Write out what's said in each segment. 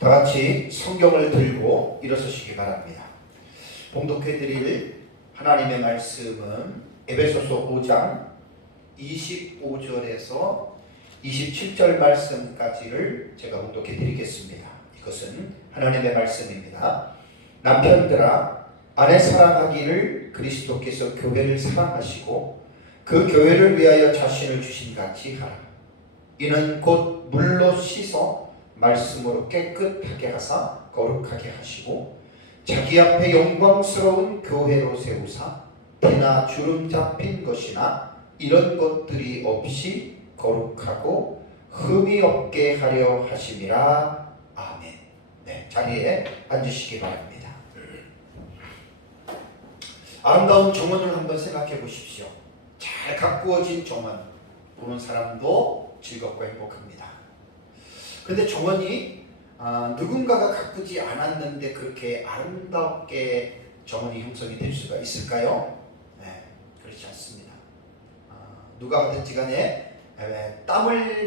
다 같이 성경을 들고 일어서시기 바랍니다. 봉독해 드릴 하나님의 말씀은 에베소서 5장 25절에서 27절 말씀까지를 제가 봉독해 드리겠습니다. 이것은 하나님의 말씀입니다. 남편들아, 아내 사랑하기를 그리스도께서 교회를 사랑하시고 그 교회를 위하여 자신을 주신 같이 하라. 이는 곧 물로 씻어 말씀으로 깨끗하게 하사 거룩하게 하시고 자기 앞에 영광스러운 교회로 세우사 티나 주름 잡힌 것이나 이런 것들이 없이 거룩하고 흠이 없게 하려 하심이라. 아멘. 네, 자리에 앉으시기 바랍니다. 아름다운 정원을 한번 생각해 보십시오. 잘 가꾸어진 정원 보는 사람도 즐겁고 행복합니다. 그런데 정원이 누군가가 가꾸지 않았는데 그렇게 아름답게 정원이 형성이 될 수가 있을까요? 네, 그렇지 않습니다. 누가 하든지 간에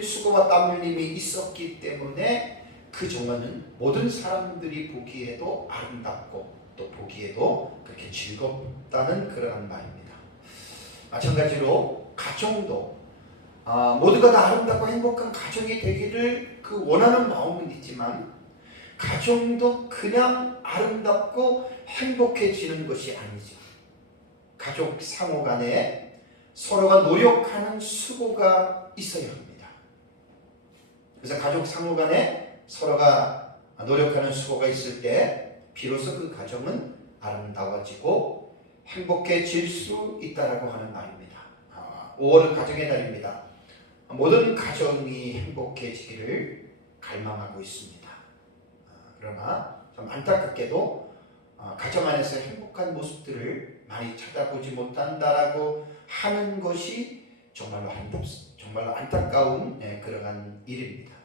수고와 땀 흘림이 있었기 때문에 그 정원은 모든 사람들이 보기에도 아름답고 또 보기에도 그렇게 즐겁다는 그런 말입니다. 마찬가지로 가정도 모두가 다 아름답고 행복한 가정이 되기를 그 원하는 마음은 있지만 가정도 그냥 아름답고 행복해지는 것이 아니죠. 가족 상호 간에 서로가 노력하는 수고가 있어야 합니다. 그래서 가족 상호 간에 서로가 노력하는 수고가 있을 때 비로소 그 가정은 아름다워지고 행복해질 수 있다라고 하는 말입니다. 5월은 가정의 달입니다. 모든 가정이 행복해지기를 갈망하고 있습니다. 그러나 좀 안타깝게도 가정 안에서 행복한 모습들을 많이 찾아보지 못한다라고 하는 것이 정말로 안타까운 그러한 일입니다.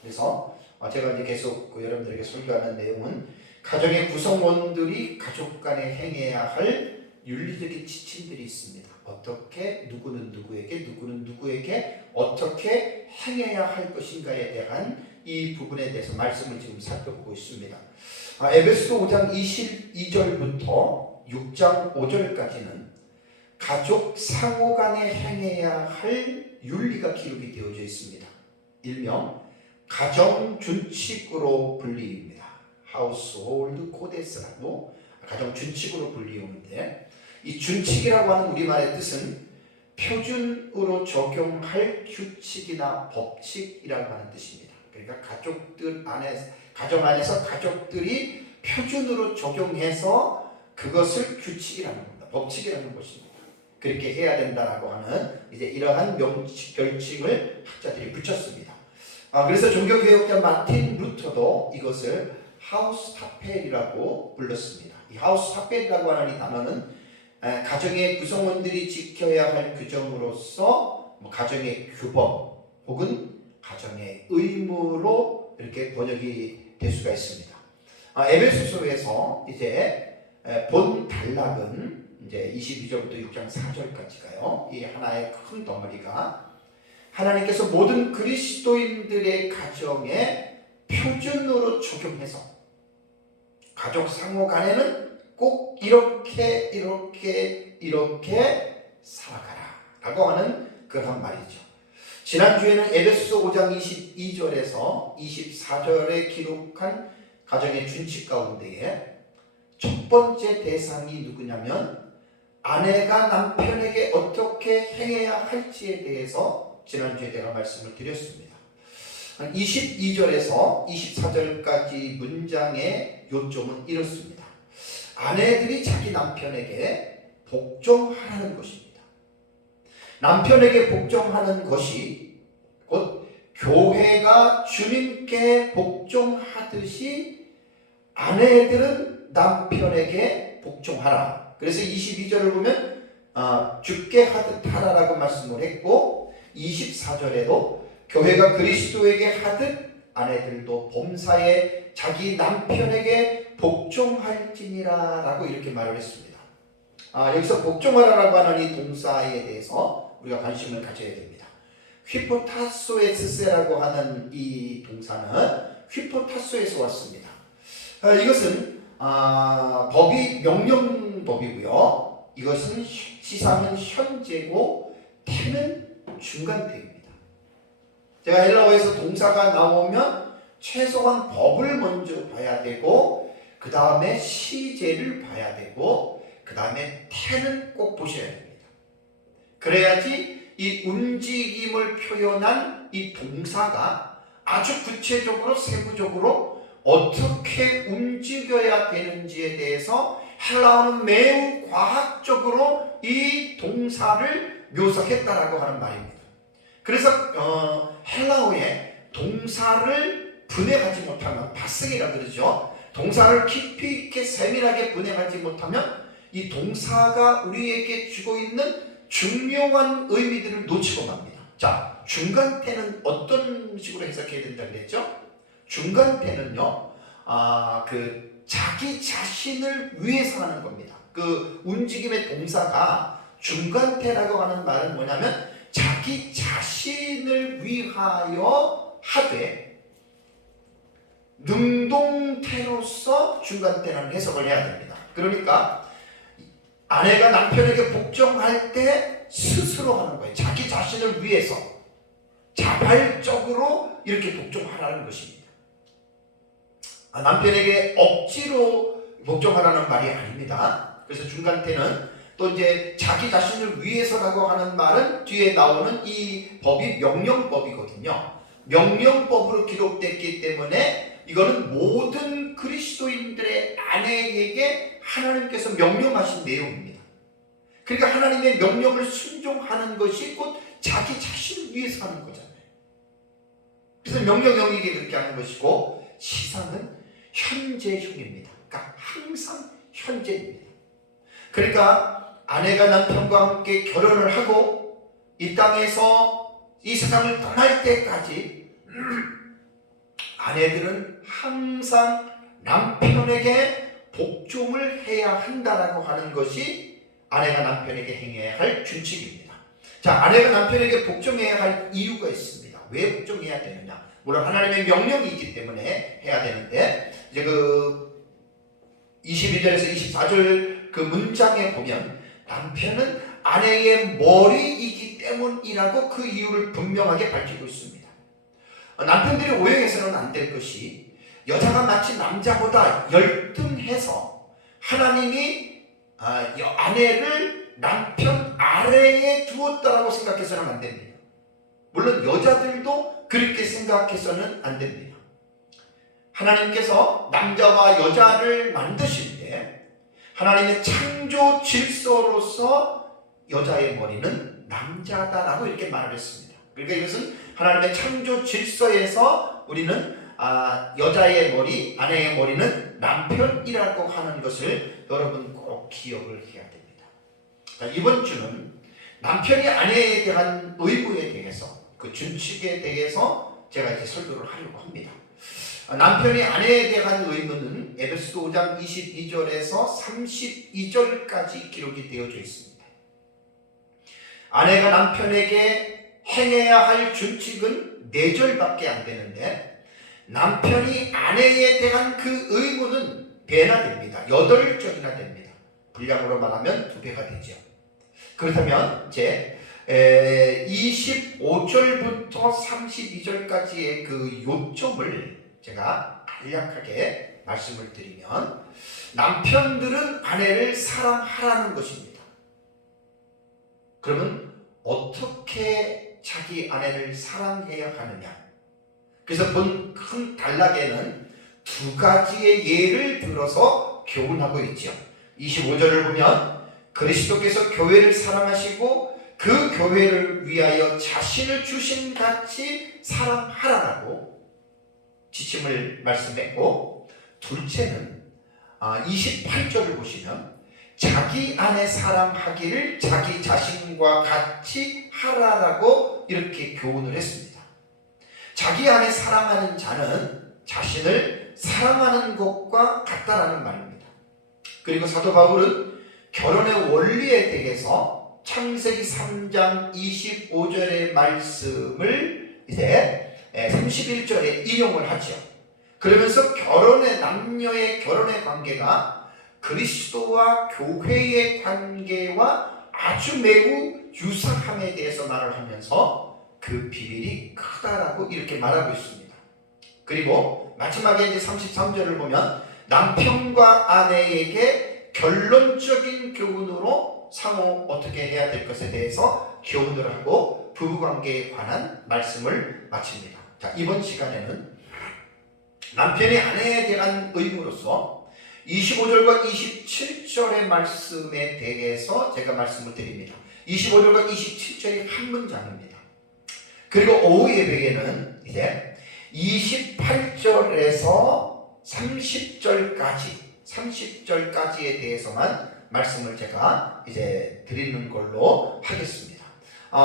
그래서 제가 이제 계속 여러분들에게 설교하는 내용은 가정의 구성원들이 가족 간에 행해야 할 윤리적인 지침들이 있습니다. 어떻게 누구는 누구에게 어떻게 행해야 할 것인가에 대한 이 부분에 대해서 말씀을 지금 살펴보고 있습니다. 에베소 5장 22절부터 6장 5절까지는 가족 상호 간에 행해야 할 윤리가 기록이 되어져 있습니다. 일명 가정 준칙으로 불리입니다. 하우스홀드 코데스라고 가정 준칙으로 불리우는데, 이 준칙이라고 하는 우리말의 뜻은 표준으로 적용할 규칙이나 법칙이라고 하는 뜻입니다. 그러니까 가정 안에서 가족들이 표준으로 적용해서 그것을 규칙이라는 겁니다. 법칙이라는 것입니다. 그렇게 해야 된다라고 하는 이제 이러한 별칭을 학자들이 붙였습니다. 그래서 종교개혁자 마틴 루터도 이것을 하우스타펠이라고 불렀습니다. 이 하우스타펠이라고 하는 이 단어는 가정의 구성원들이 지켜야 할 규정으로서 가정의 규범 혹은 가정의 의무로 이렇게 번역이 될 수가 있습니다. 에베소서에서 이제 본 단락은 이제 22절부터 6장 4절까지가요. 이 하나의 큰 덩어리가 하나님께서 모든 그리스도인들의 가정에 표준으로 적용해서 가족 상호 간에는 꼭 이렇게 살아가라 라고 하는 그런 말이죠. 지난주에는 에베소서 5장 22절에서 24절에 기록한 가정의 준칙 가운데에 첫 번째 대상이 누구냐면 아내가 남편에게 어떻게 행해야 할지에 대해서 지난주에 제가 말씀을 드렸습니다. 22절에서 24절까지 문장의 요점은 이렇습니다. 아내들이 자기 남편에게 복종하라는 것입니다. 남편에게 복종하는 것이 곧 교회가 주님께 복종하듯이 아내들은 남편에게 복종하라. 그래서 22절을 보면 주께 하듯 하라라고 말씀을 했고, 24절에도 교회가 그리스도에게 하듯 아내들도 범사에 자기 남편에게 복종할지니라 라고 이렇게 말을 했습니다. 여기서 복종하라라고 하는 이 동사에 대해서 우리가 관심을 가져야 됩니다. 휘포타소에스세라고 하는 이 동사는 휘포타스에서 왔습니다. 이것은 법이 명령법이고요. 이것은 시상은 현재고 태는 중간태입니다. 제가 헬라어에서 동사가 나오면 최소한 법을 먼저 봐야 되고 그 다음에 시제를 봐야 되고 그 다음에 태는 꼭 보셔야 됩니다. 그래야지 이 움직임을 표현한 이 동사가 아주 구체적으로 세부적으로 어떻게 움직여야 되는지에 대해서 헬라어는 매우 과학적으로 이 동사를 묘사했다라고 하는 말입니다. 그래서 헬라어에 동사를 분해하지 못하면 파생이라 그러죠. 동사를 깊이 있게 세밀하게 분해하지 못하면 이 동사가 우리에게 주고 있는 중요한 의미들을 놓치고 맙니다. 자, 중간태는 어떤 식으로 해석해야 된다 그랬죠? 중간태는요, 자기 자신을 위해서 하는 겁니다. 그 움직임의 동사가 중간태라고 하는 말은 뭐냐면 자기 자신을 위하여 하되 능동태로서 중간태라는 해석을 해야 됩니다. 그러니까 아내가 남편에게 복종할 때 스스로 하는 거예요. 자기 자신을 위해서 자발적으로 이렇게 복종하라는 것입니다. 남편에게 억지로 복종하라는 말이 아닙니다. 그래서 중간태는 또 이제 자기 자신을 위해서라고 하는 말은 뒤에 나오는 이 법이 명령법이거든요. 명령법으로 기록됐기 때문에 이거는 모든 그리스도인들의 아내에게 하나님께서 명령하신 내용입니다. 그러니까 하나님의 명령을 순종하는 것이 곧 자기 자신을 위해서 하는 거잖아요. 그래서 명령형이게 그렇게 하는 것이고 시상은 현재형입니다. 그러니까 항상 현재입니다. 그러니까 아내가 남편과 함께 결혼을 하고 이 땅에서 이 세상을 떠날 때까지 아내들은 항상 남편에게 복종을 해야 한다라고 하는 것이 아내가 남편에게 행해야 할 준칙입니다. 자, 아내가 남편에게 복종해야 할 이유가 있습니다. 왜 복종해야 되느냐? 물론 하나님의 명령이 있기 때문에 해야 되는데 이제 그 22절에서 24절 그 문장에 보면 남편은 아내의 머리이기 때문이라고 그 이유를 분명하게 밝히고 있습니다. 남편들이 오해해서는 안 될 것이 여자가 마치 남자보다 열등해서 하나님이 아내를 남편 아래에 두었다라고 생각해서는 안 됩니다. 물론 여자들도 그렇게 생각해서는 안 됩니다. 하나님께서 남자와 여자를 만드실 때 하나님의 창조 질서로서 여자의 머리는 남자다라고 이렇게 말을 했습니다. 그러니까 이것은 하나님의 창조 질서에서 우리는 여자의 머리, 아내의 머리는 남편이라고 하는 것을 여러분 꼭 기억을 해야 됩니다. 자, 이번 주는 남편이 아내에 대한 의무에 대해서 그 준칙에 대해서 제가 이제 설교를 하려고 합니다. 남편이 아내에 대한 의무는 에베소서 5장 22절에서 32절까지 기록이 되어져 있습니다. 아내가 남편에게 행해야 할 준칙은 4절밖에 안 되는데 남편이 아내에 대한 그 의무는 배나 됩니다. 8절이나 됩니다. 분량으로 말하면 2배가 되죠. 그렇다면 이제 25절부터 32절까지의 그 요점을 제가 간략하게 말씀을 드리면 남편들은 아내를 사랑하라는 것입니다. 그러면 어떻게 자기 아내를 사랑해야 하느냐? 그래서 본 큰 단락에는 2가지의 예를 들어서 교훈하고 있죠. 25절을 보면 그리스도께서 교회를 사랑하시고 그 교회를 위하여 자신을 주신 같이 사랑하라라고 지침을 말씀했고, 둘째는 28절을 보시면 자기 아내 사랑하기를 자기 자신과 같이 하라라고 이렇게 교훈을 했습니다. 자기 아내 사랑하는 자는 자신을 사랑하는 것과 같다라는 말입니다. 그리고 사도 바울은 결혼의 원리에 대해서 창세기 3장 25절의 말씀을 이제 31절에 인용을 하죠. 그러면서 남녀의 결혼의 관계가 그리스도와 교회의 관계와 아주 매우 유사함에 대해서 말을 하면서 그 비밀이 크다라고 이렇게 말하고 있습니다. 그리고 마지막에 이제 33절을 보면 남편과 아내에게 결론적인 교훈으로 상호 어떻게 해야 될 것에 대해서 교훈을 하고 부부관계에 관한 말씀을 마칩니다. 자, 이번 시간에는 남편이 아내에 대한 의무로서 25절과 27절의 말씀에 대해서 제가 말씀을 드립니다. 25절과 27절이 한 문장입니다. 그리고 오후 예배에는 이제 28절에서 30절까지에 대해서만 말씀을 제가 이제 드리는 걸로 하겠습니다.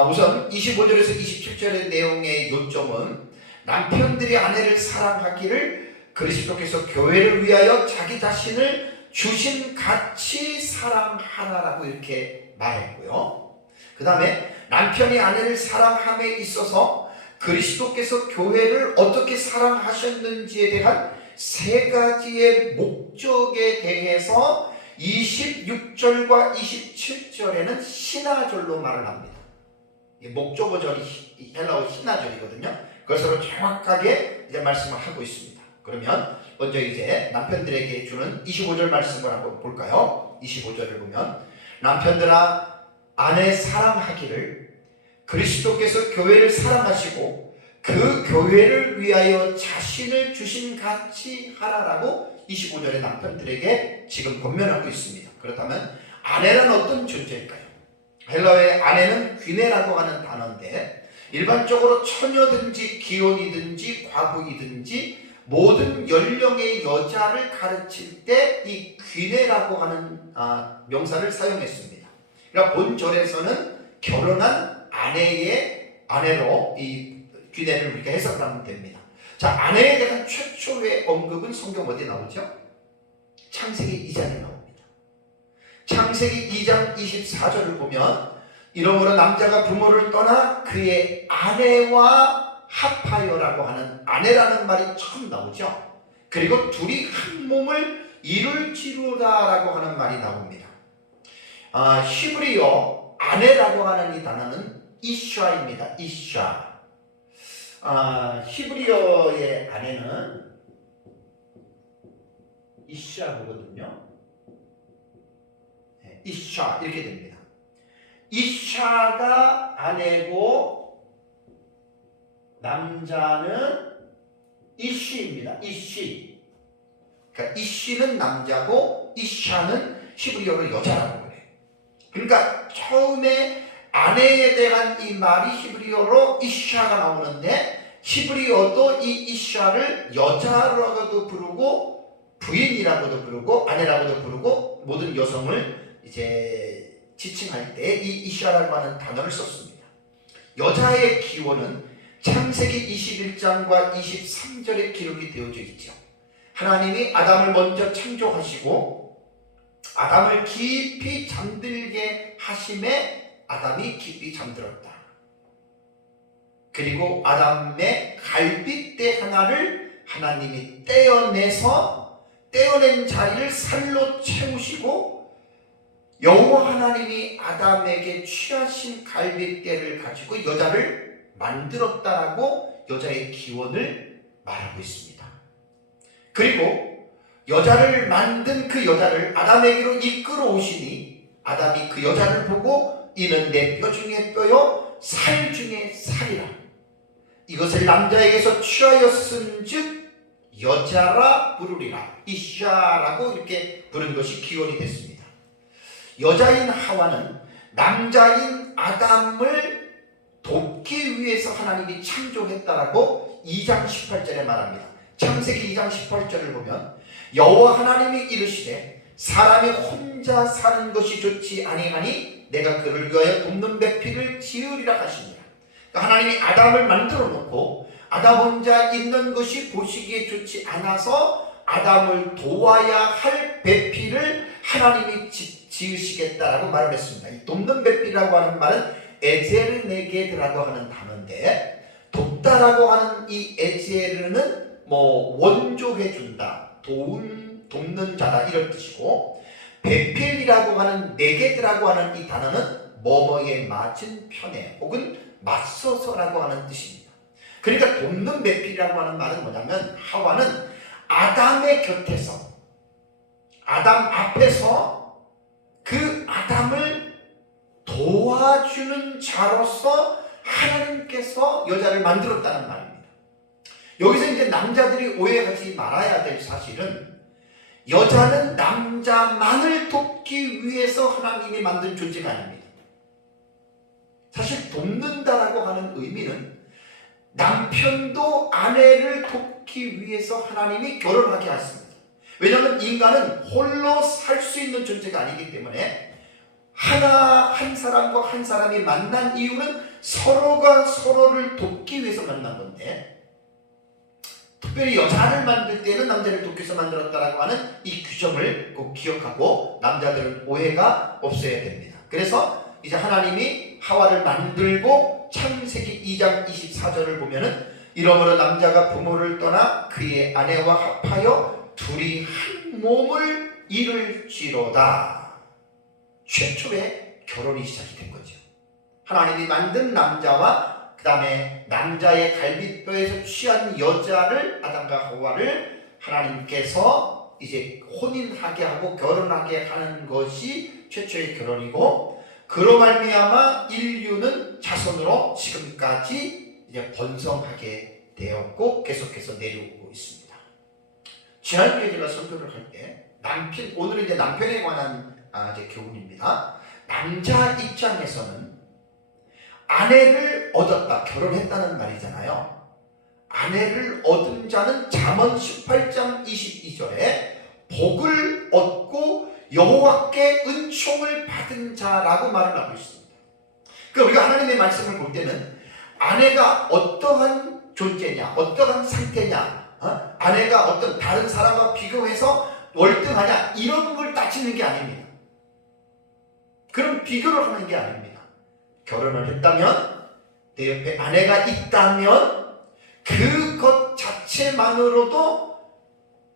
우선 25절에서 27절의 내용의 요점은 남편들이 아내를 사랑하기를 그리스도께서 교회를 위하여 자기 자신을 주신 같이 사랑하나라고 이렇게 말했고요. 그 다음에 남편이 아내를 사랑함에 있어서 그리스도께서 교회를 어떻게 사랑하셨는지에 대한 세 가지의 목적에 대해서 26절과 27절에는 신화절로 말을 합니다. 목적어절이 헬라어 신화절이거든요. 그것으로 정확하게 이제 말씀을 하고 있습니다. 그러면 먼저 이제 남편들에게 주는 25절 말씀을 한번 볼까요? 25절을 보면 남편들아 아내 사랑하기를 그리스도께서 교회를 사랑하시고 그 교회를 위하여 자신을 주신 같이 하라라고 25절에 남편들에게 지금 권면하고 있습니다. 그렇다면 아내는 어떤 존재일까요? 헬라어의 아내는 귀네라고 하는 단어인데 일반적으로 처녀든지 기혼이든지 과부이든지 모든 연령의 여자를 가르칠 때 이 귀네라고 하는 명사를 사용했습니다. 그러니까 본절에서는 결혼한 아내로 이 귀네를 우리가 해석을 하면 됩니다. 자, 아내에 대한 최초의 언급은 성경 어디에 나오죠? 창세기 2장에 나옵니다. 창세기 2장 24절을 보면 이러므로 남자가 부모를 떠나 그의 아내와 합하여라고 하는 아내라는 말이 처음 나오죠. 그리고 둘이 한 몸을 이룰지로다라고 하는 말이 나옵니다. 히브리어 아내라고 하는 이 단어는 이샤입니다. 이샤. 히브리어의 아내는 이샤거든요. 이샤 이렇게 됩니다. 이샤가 아내고 남자는 이시입니다. 이시. 그러니까 이시는 남자고 이샤는 히브리어로 여자라고 그래요. 그러니까 처음에 아내에 대한 이 말이 히브리어로 이샤가 나오는데 히브리어도 이 이샤를 여자라고도 부르고 부인이라고도 부르고 아내라고도 부르고 모든 여성을 이제 지칭할 때 이 이샤라고 하는 단어를 썼습니다. 여자의 기원은 창세기 21장과 23절에 기록이 되어져 있죠. 하나님이 아담을 먼저 창조하시고 아담을 깊이 잠들게 하심에 아담이 깊이 잠들었다. 그리고 아담의 갈빗대 하나를 하나님이 떼어낸 자리를 살로 채우시고 여호와 하나님이 아담에게 취하신 갈빗대를 가지고 여자를 만들었다라고 여자의 기원을 말하고 있습니다. 그리고 여자를 만든 그 여자를 아담에게로 이끌어 오시니 아담이 그 여자를 보고 이는 내 뼈 중에 뼈요 살 중에 살이라. 이것을 남자에게서 취하였은즉 여자라 부르리라. 이샤라고 이렇게 부른 것이 기원이 됐습니다. 여자인 하와는 남자인 아담을 돕기 위해서 하나님이 창조했다라고 2장 18절에 말합니다. 창세기 2장 18절을 보면 여호와 하나님이 이르시되 사람이 혼자 사는 것이 좋지 아니하니 내가 그를 위하여 돕는 배필을 지으리라 하시니라. 그러니까 하나님이 아담을 만들어 놓고 아담 혼자 있는 것이 보시기에 좋지 않아서 아담을 도와야 할 배필을 하나님이 지으시겠다라고 말을 했습니다. 이 돕는 배필이라고 하는 말은 에제르네게드라고 하는 단어인데 돕다라고 하는 이 에제르는 원조해준다, 돕는 자다 이런 뜻이고, 배필이라고 하는 네게드라고 하는 이 단어는 뭐뭐에 맞은 편에 혹은 맞서서라고 하는 뜻입니다. 그러니까 돕는 배필이라고 하는 말은 뭐냐면, 하와는 아담의 곁에서, 아담 앞에서 그 아담을 도와주는 자로서 하나님께서 여자를 만들었다는 말입니다. 여기서 이제 남자들이 오해하지 말아야 될 사실은, 여자는 남자만을 돕기 위해서 하나님이 만든 존재가 아닙니다. 사실 돕는다라고 하는 의미는 남편도 아내를 돕기 위해서 하나님이 결혼하게 하십니다. 왜냐하면 인간은 홀로 살 수 있는 존재가 아니기 때문에, 한 사람과 한 사람이 만난 이유는 서로가 서로를 돕기 위해서 만난 건데, 특별히 여자를 만들 때는 남자를 돕기 위해서 만들었다라고 하는 이 규정을 꼭 기억하고 남자들은 오해가 없어야 됩니다. 그래서 이제 하나님이 하와를 만들고 창세기 2장 24절을 보면은, 이러므로 남자가 부모를 떠나 그의 아내와 합하여 둘이 한 몸을 이룰지로다. 최초의 결혼이 시작이 된 거죠. 하나님이 만든 남자와 그 다음에 남자의 갈빗뼈에서 취한 여자를, 아담과 하와를 하나님께서 이제 혼인하게 하고 결혼하게 하는 것이 최초의 결혼이고, 그로 말미암아 인류는 자손으로 지금까지 이제 번성하게 되었고 계속해서 내려오고 있습니다. 지난주에 제가 설교를 할 때 오늘은 이제 남편에 관한 이제 교훈입니다. 남자 입장에서는 아내를 얻었다, 결혼했다는 말이잖아요. 아내를 얻은 자는 잠언 18장 22절에 복을 얻고 여호와께 은총을 받은 자라고 말을 하고 있습니다. 그러니까 우리가 하나님의 말씀을 볼 때는 아내가 어떠한 존재냐, 어떠한 상태냐, 아내가 어떤 다른 사람과 비교해서 월등하냐, 이런 걸 따지는 게 아닙니다. 그런 비교를 하는 게 아닙니다. 결혼을 했다면, 내 옆에 아내가 있다면 그것 자체만으로도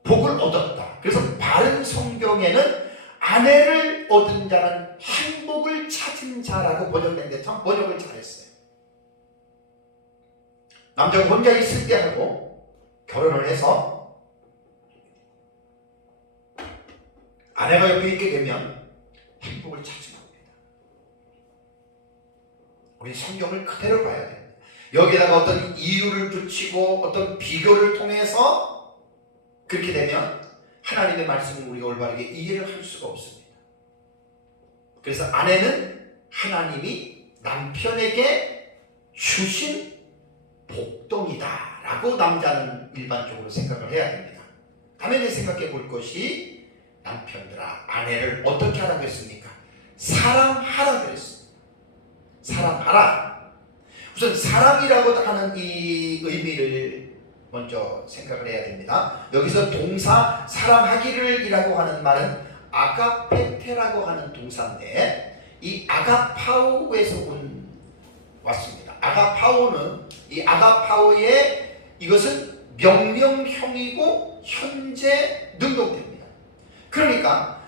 복을 얻었다. 그래서 바른 성경에는 아내를 얻은 자는 행복을 찾은 자라고 번역했는데 참 번역을 잘했어요. 남자가 혼자 있을 때 하고 결혼을 해서 아내가 옆에 있게 되면 행복을 찾은 겁니다. 우리 성경을 그대로 봐야 됩니다. 여기다가 어떤 이유를 붙이고 어떤 비교를 통해서 그렇게 되면 하나님의 말씀을 우리가 올바르게 이해를 할 수가 없습니다. 그래서 아내는 하나님이 남편에게 주신 복덩이다 라고 남자는 일반적으로 생각을 해야 됩니다. 다음에 생각해 볼 것이, 남편들아 아내를 어떻게 하라고 했습니까? 사랑하라 그랬습니다. 사랑하라. 우선 사랑이라고 하는 이 의미를 먼저 생각을 해야 됩니다. 여기서 동사 사랑하기를 이라고 하는 말은 아가페테라고 하는 동사인데, 이 아가파우에서 왔습니다. 아가파우는, 이 아가파우의 이것은 명령형이고 현재 능동태입니다. 그러니까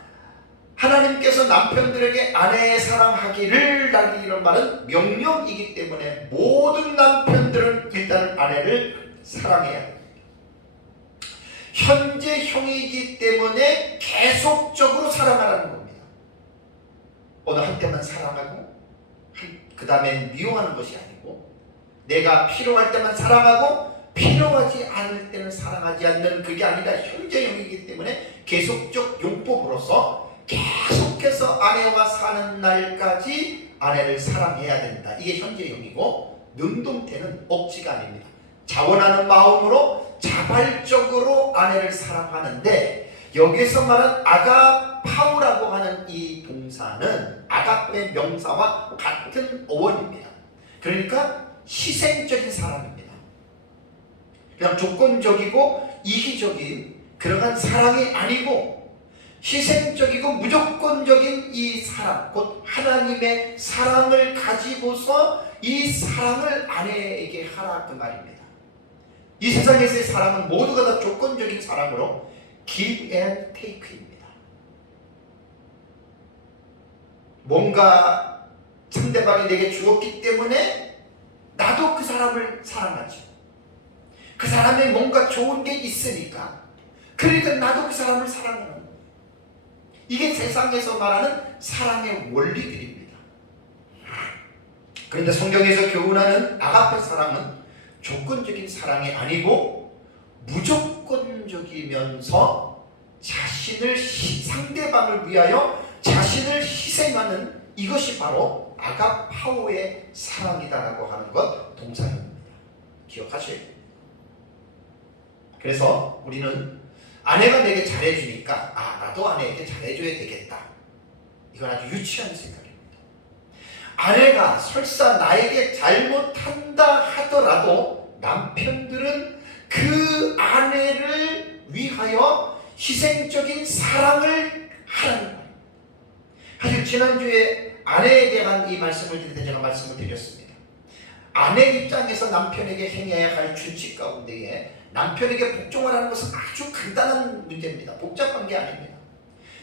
하나님께서 남편들에게 아내의 사랑하기를 라는 이런 말은 명령이기 때문에 모든 남편들은 일단 아내를 사랑해야 합니다. 현재형이기 때문에 계속적으로 사랑하라는 겁니다. 어느 한때만 사랑하고 그 다음엔 미워하는 것이 아니고, 내가 필요할 때만 사랑하고 필요하지 않을 때는 사랑하지 않는, 그게 아니라 현재형이기 때문에 계속적 용법으로서 계속해서 아내와 사는 날까지 아내를 사랑해야 된다. 이게 현재형이고, 능동태는 억지가 아닙니다. 자원하는 마음으로 자발적으로 아내를 사랑하는데, 여기서 말한 아가파우라고 하는 이 동사는 아가페 명사와 같은 어원입니다. 그러니까 희생적인 사랑입니다. 그냥 조건적이고 이기적인 그러한 사랑이 아니고, 희생적이고 무조건적인 이 사랑, 곧 하나님의 사랑을 가지고서 이 사랑을 아내에게 하라 그 말입니다. 이 세상에서의 사랑은 모두가 다 조건적인 사랑으로 give and take입니다. 뭔가 상대방이 내게 주었기 때문에 나도 그 사람을 사랑하죠. 그 사람에 뭔가 좋은 게 있으니까, 그러니까 나도 그 사람을 사랑하는 거예요. 이게 세상에서 말하는 사랑의 원리들입니다. 그런데 성경에서 교훈하는 아가페 사랑은 조건적인 사랑이 아니고 무조건적이면서 상대방을 위하여 자신을 희생하는, 이것이 바로 아가파오의 사랑이다라고 하는 것, 동사입니다. 기억하셔야 됩니다. 그래서 우리는 아내가 내게 잘해주니까 나도 아내에게 잘해줘야 되겠다, 이건 아주 유치한 생각입니다. 아내가 설사 나에게 잘못한다 하더라도 남편들은 그 아내를 위하여 희생적인 사랑을 하라는 거예요. 사실 지난주에 아내에 대한 이 말씀을 드릴 때 제가 말씀을 드렸습니다. 아내 입장에서 남편에게 행해야 할 준칙 가운데에 남편에게 복종하라는 것은 아주 간단한 문제입니다. 복잡한 게 아닙니다.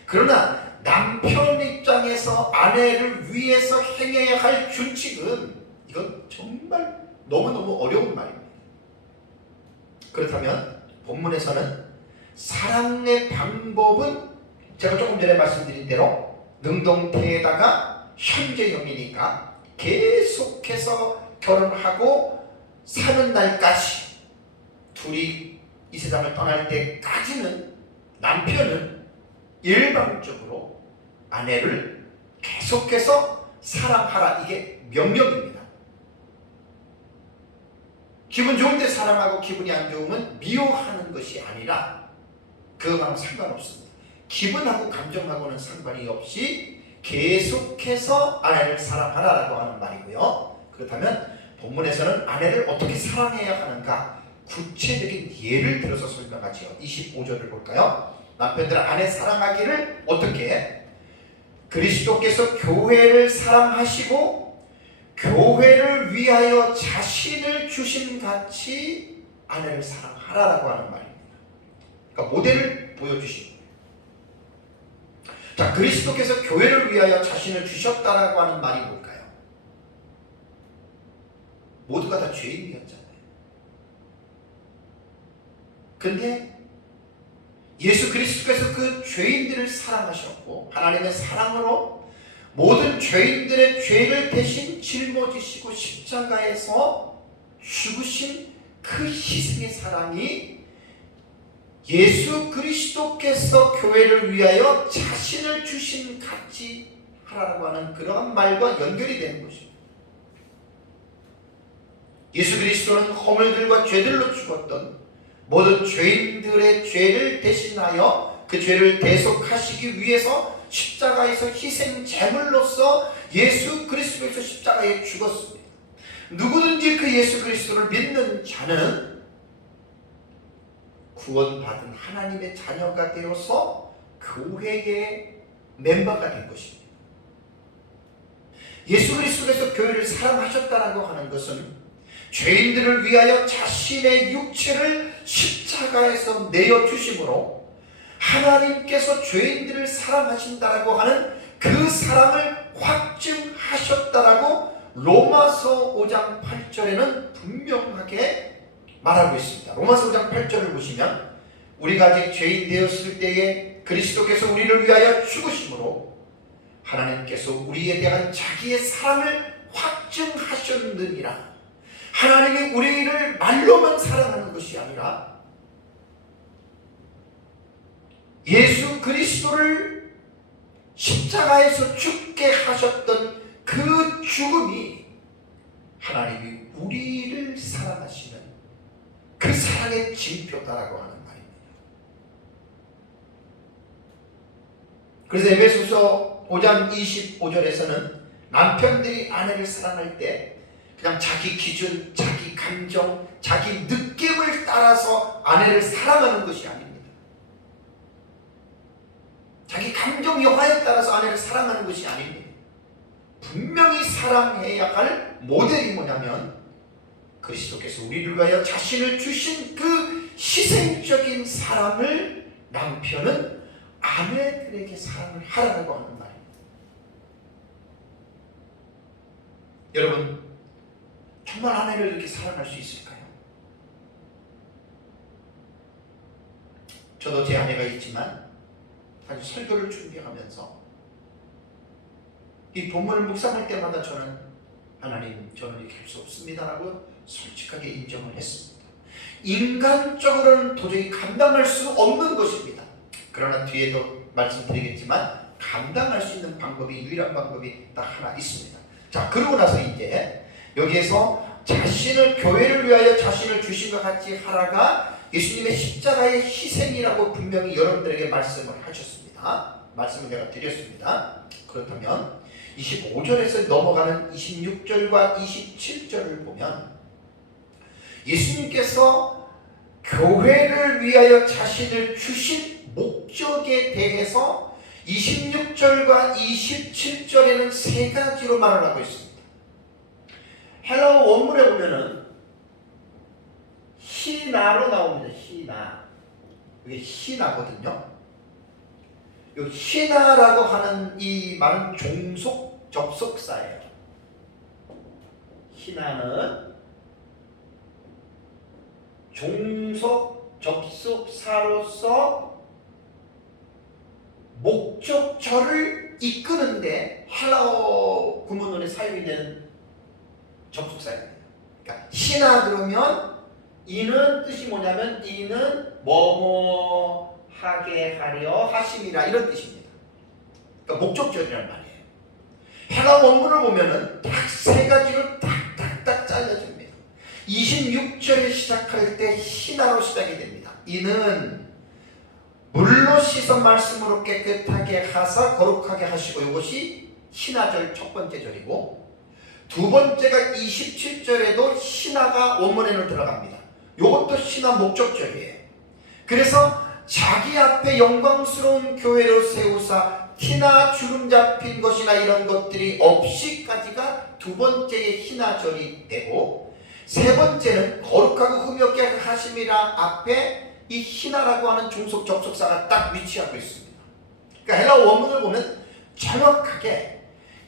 그러나 남편 입장에서 아내를 위해서 행해야 할 준칙은, 이건 정말 너무너무 어려운 말입니다. 그렇다면 본문에서는 사랑의 방법은 제가 조금 전에 말씀드린 대로 능동태에다가 현재형이니까 계속해서 결혼하고 사는 날까지, 둘이 이 세상을 떠날 때까지는 남편은 일방적으로 아내를 계속해서 사랑하라, 이게 명령입니다. 기분 좋은데 사랑하고 기분이 안 좋으면 미워하는 것이 아니라 그거랑 상관없습니다. 기분하고 감정하고는 상관이 없이 계속해서 아내를 사랑하라라고 하는 말이고요. 그렇다면 본문에서는 아내를 어떻게 사랑해야 하는가 구체적인 예를 들어서 설명하지요. 25절을 볼까요? 남편들은 아내 사랑하기를 어떻게? 그리스도께서 교회를 사랑하시고 교회를 위하여 자신을 주신 같이 아내를 사랑하라라고 하는 말입니다. 그러니까 모델을 보여주신 거예요. 자, 그리스도께서 교회를 위하여 자신을 주셨다라고 하는 말이 뭘까요? 모두가 다 죄인이었잖아요. 근데 예수 그리스도께서 그 죄인들을 사랑하셨고 하나님의 사랑으로 모든 죄인들의 죄를 대신 짊어지시고 십자가에서 죽으신 그 희생의 사랑이 예수 그리스도께서 교회를 위하여 자신을 주신 같이 하라고 하는 그러한 말과 연결이 되는 것입니다. 예수 그리스도는 허물들과 죄들로 죽었던 모든 죄인들의 죄를 대신하여 그 죄를 대속하시기 위해서 십자가에서 희생 제물로서 예수 그리스도께서 십자가에 죽었습니다. 누구든지 그 예수 그리스도를 믿는 자는 구원받은 하나님의 자녀가 되어서 교회의 멤버가 된 것입니다. 예수 그리스도께서 교회를 사랑하셨다라고 하는 것은 죄인들을 위하여 자신의 육체를 십자가에서 내어주심으로 하나님께서 죄인들을 사랑하신다라고 하는 그 사랑을 확증하셨다라고 로마서 5장 8절에는 분명하게 말하고 있습니다. 로마서 5장 8절을 보시면 우리가 아직 죄인 되었을 때에 그리스도께서 우리를 위하여 죽으심으로 하나님께서 우리에 대한 자기의 사랑을 확증하셨느니라. 하나님이 우리를 말로만 사랑하는 것이 아니라 예수 그리스도를 십자가에서 죽게 하셨던 그 죽음이 하나님이 우리를 사랑하시는 그 사랑의 징표다라고 하는 말입니다. 그래서 에베소서 5장 25절에서는 남편들이 아내를 사랑할 때 그냥 자기 기준, 자기 감정, 자기 느낌을 따라서 아내를 사랑하는 것이 아닙니다. 자기 감정 여하에 따라서 아내를 사랑하는 것이 아닙니다. 분명히 사랑해야 할 모델이 뭐냐면 그리스도께서 우리를 위하여 자신을 주신 그 희생적인 사랑을 남편은 아내들에게 사랑을 하라고 하는 말입니다. 여러분, 정말 아내를 이렇게 사랑할 수 있을까요? 저도 제 아내가 있지만 사실 설교를 준비하면서 이 본문을 묵상할 때마다 저는 하나님, 저는 이렇게 할 수 없습니다라고 솔직하게 인정을 했습니다. 인간적으로는 도저히 감당할 수 없는 것입니다. 그러나 뒤에도 말씀드리겠지만 감당할 수 있는 방법이, 유일한 방법이 딱 하나 있습니다. 자, 그러고 나서 이제 여기에서 자신을, 교회를 위하여 자신을 주신 것 같이 하라가 예수님의 십자가의 희생이라고 분명히 여러분들에게 말씀을 하셨습니다. 말씀을 제가 드렸습니다. 그렇다면 25절에서 넘어가는 26절과 27절을 보면 예수님께서 교회를 위하여 자신을 주신 목적에 대해서 26절과 27절에는 세 가지로 말을 하고 있습니다. 헬라어 원문에 보면은 희나로 나옵니다. 희나. 이게 희나거든요. 이 희나라고 하는 이 말은 종속 접속사예요. 희나는 종속 접속사로서 목적절을 이끄는데 헬라어 구문론에 사용이 되는 접속사입니다. 그러니까 희나 그러면 이는 뜻이 뭐냐면 이는 뭐뭐 하게 하려 하심이라 이런 뜻입니다. 그러니까 목적절이란 말이에요. 헬라 원문을 보면은 딱 세 가지로 딱딱딱 잘라줍니다. 26절에 시작할 때 희나로 시작이 됩니다. 이는 물로 씻어 말씀으로 깨끗하게 하사 거룩하게 하시고, 이것이 희나절 첫 번째 절이고, 두 번째가 27절에도 희나가 원문에는 들어갑니다. 이것도 희나 목적절이에요. 그래서 자기 앞에 영광스러운 교회로 세우사 티나 주름 잡힌 것이나 이런 것들이 없이까지가 두 번째의 희나절이 되고, 세 번째는 거룩하고 흠없게 하심이라 앞에 이 희나라고 하는 종속 접속사가 딱 위치하고 있습니다. 그러니까 헬라 원문을 보면 정확하게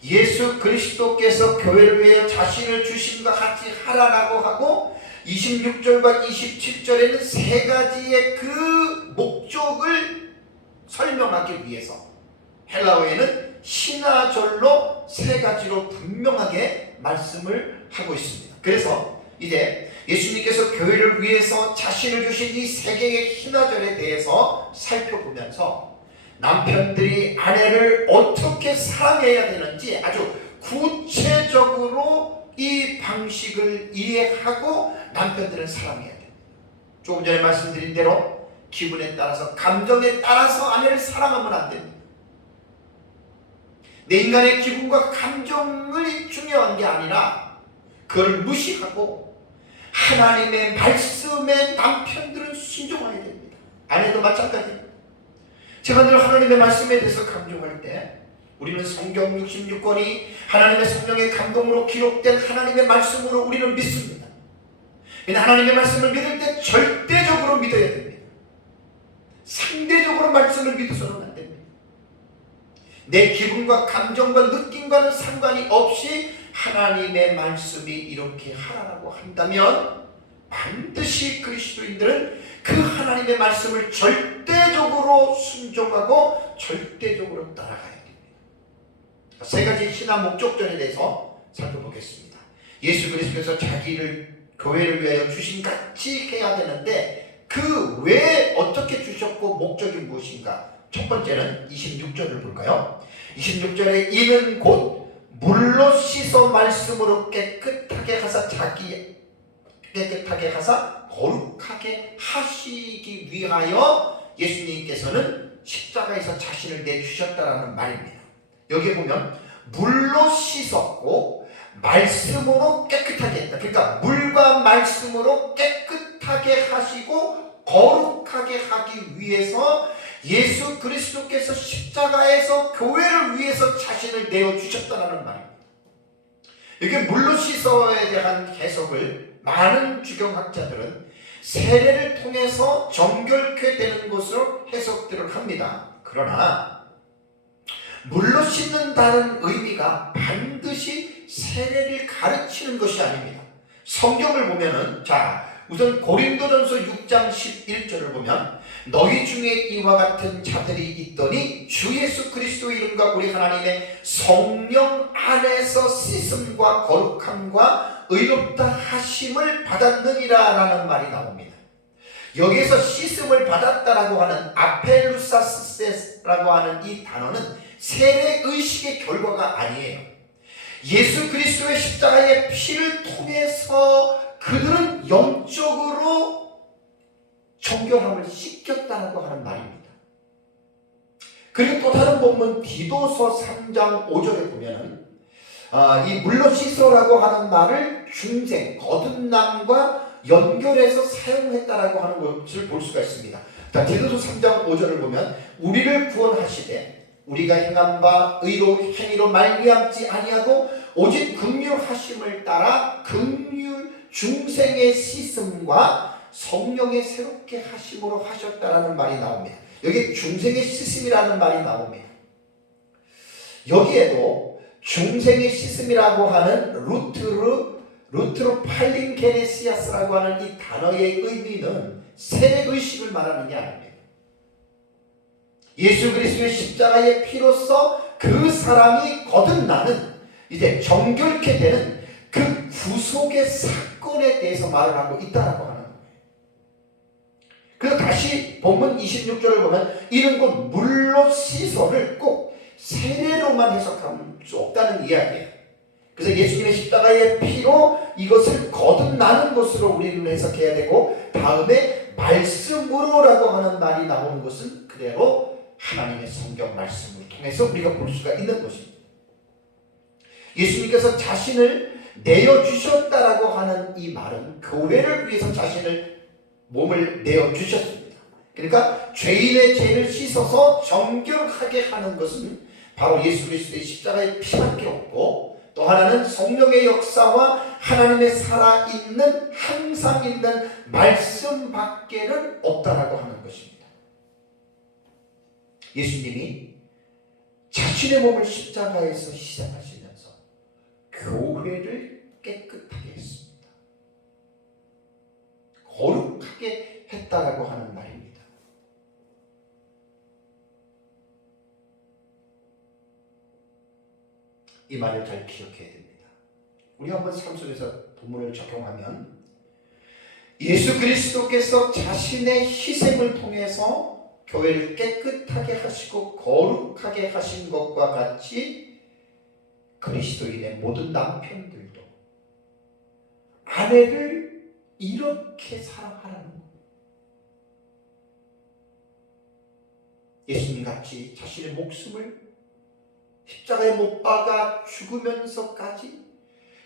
예수 그리스도께서 교회를 위해 자신을 주심과 같이 하라라고 하고, 26절과 27절에는 세 가지의 그 목적을 설명하기 위해서 헬라어에는 희나절로 세 가지로 분명하게 말씀을 하고 있습니다. 그래서 이제 예수님께서 교회를 위해서 자신을 주신 이 세 개의 희나절에 대해서 살펴보면서 남편들이 아내를 어떻게 사랑해야 되는지 아주 구체적으로 이 방식을 이해하고 남편들은 사랑해야 됩니다. 조금 전에 말씀드린 대로 기분에 따라서, 감정에 따라서 아내를 사랑하면 안 됩니다. 내 인간의 기분과 감정이 중요한 게 아니라 그걸 무시하고 하나님의 말씀에 남편들은 순종해야 됩니다. 아내도 마찬가지입니다. 제가 늘 하나님의 말씀에 대해서 강조할 때 우리는 성경 66권이 하나님의 성령의 감동으로 기록된 하나님의 말씀으로 우리는 믿습니다. 하나님의 말씀을 믿을 때 절대적으로 믿어야 됩니다. 상대적으로 말씀을 믿어서는 안 됩니다. 내 기분과 감정과 느낌과는 상관이 없이 하나님의 말씀이 이렇게 하라고 한다면 반드시 그리스도인들은 그 하나님의 말씀을 절대적으로 순종하고 절대적으로 따라가야 됩니다. 세 가지 신화 목적전에 대해서 살펴보겠습니다. 예수 그리스도께서 자기를 교회를 위하여 주신 같이 해야 되는데 그 왜 어떻게 주셨고 목적이 무엇인가? 첫 번째는 26절을 볼까요? 26절에 이는 곧 물로 씻어 말씀으로 깨끗하게 하사 깨끗하게 하사 거룩하게 하시기 위하여 예수님께서는 십자가에서 자신을 내주셨다라는 말입니다. 여기 보면 물로 씻었고 말씀으로 깨끗하게 했다. 그러니까 물과 말씀으로 깨끗하게 하시고 거룩하게 하기 위해서 예수 그리스도께서 십자가에서 교회를 위해서 자신을 내어주셨다는 말입니다. 이게 물로 씻어에 대한 해석을 많은 주경학자들은 세례를 통해서 정결케 되는 것으로 해석들을 합니다. 그러나 물로 씻는다는 의미가 반드시 세례를 가르치는 것이 아닙니다. 성경을 보면은 우선 고린도전서 6장 11절을 보면 너희 중에 이와 같은 자들이 있더니 주 예수 그리스도의 이름과 우리 하나님의 성령 안에서 씻음과 거룩함과 의롭다 하심을 받았느니라 라는 말이 나옵니다. 여기에서 씻음을 받았다라고 하는 아펠루사스라고 하는 이 단어는 세례의식의 결과가 아니에요. 예수 그리스도의 십자가의 피를 통해서 그들은 영적으로 정결함을 씻겼다고 하는 말입니다. 그리고 또 다른 본문 디도서 3장 5절에 보면은 이 물로 씻어라고 하는 말을 중생, 거듭남과 연결해서 사용했다라고 하는 것을 볼 수가 있습니다. 디도서 3장 5절을 보면 우리를 구원하시되 우리가 행한 바 의로 행위로 말미암지 아니하고 오직 긍휼하심을 따라 긍휼 중생의 씻음과 성령의 새롭게 하심으로 하셨다라는 말이 나옵니다. 여기 중생의 씻음이라는 말이 나옵니다. 여기에도 중생의 씻음이라고 하는 루트로 팔링게네시아스라고 하는 이 단어의 의미는 세례의식을 말하는 게 아닙니다. 예수 그리스도의 십자가의 피로써 그 사람이 거듭나는 이제 정결케 되는 그 구속의 사건에 대해서 말을 하고 있다라고 하는 거예요. 그래서 다시 본문 26절을 보면 이런 것 물로 씻어를 꼭 세례로만 해석할 수 없다는 이야기예요. 그래서 예수님의 십자가의 피로 이것을 거듭나는 것으로 우리는 해석해야 되고 다음에 말씀으로라고 하는 말이 나오는 것은 그대로 하나님의 성경 말씀을 통해서 우리가 볼 수가 있는 것입니다. 예수님께서 자신을 내어주셨다라고 하는 이 말은 교회를 위해서 자신을 몸을 내어주셨습니다. 그러니까 죄인의 죄를 씻어서 정결하게 하는 것은 바로 예수 그리스도의 십자가의 피밖에 없고 또 하나는 성령의 역사와 하나님의 살아있는 항상 있는 말씀밖에는 없다라고 하는 것입니다. 예수님이 자신의 몸을 십자가에서 희생하시면서 교회를 깨끗하게 했습니다. 거룩하게 했다라고 하는 말입니다. 이 말을 잘 기억해야 됩니다. 우리 한번 삶 속에서 본문을 적용하면 예수 그리스도께서 자신의 희생을 통해서 교회를 깨끗하게 하시고 거룩하게 하신 것과 같이 그리스도인의 모든 남편들도 아내를 이렇게 사랑하라는 거예요. 예수님 같이 자신의 목숨을 십자가에 못 박아 죽으면서까지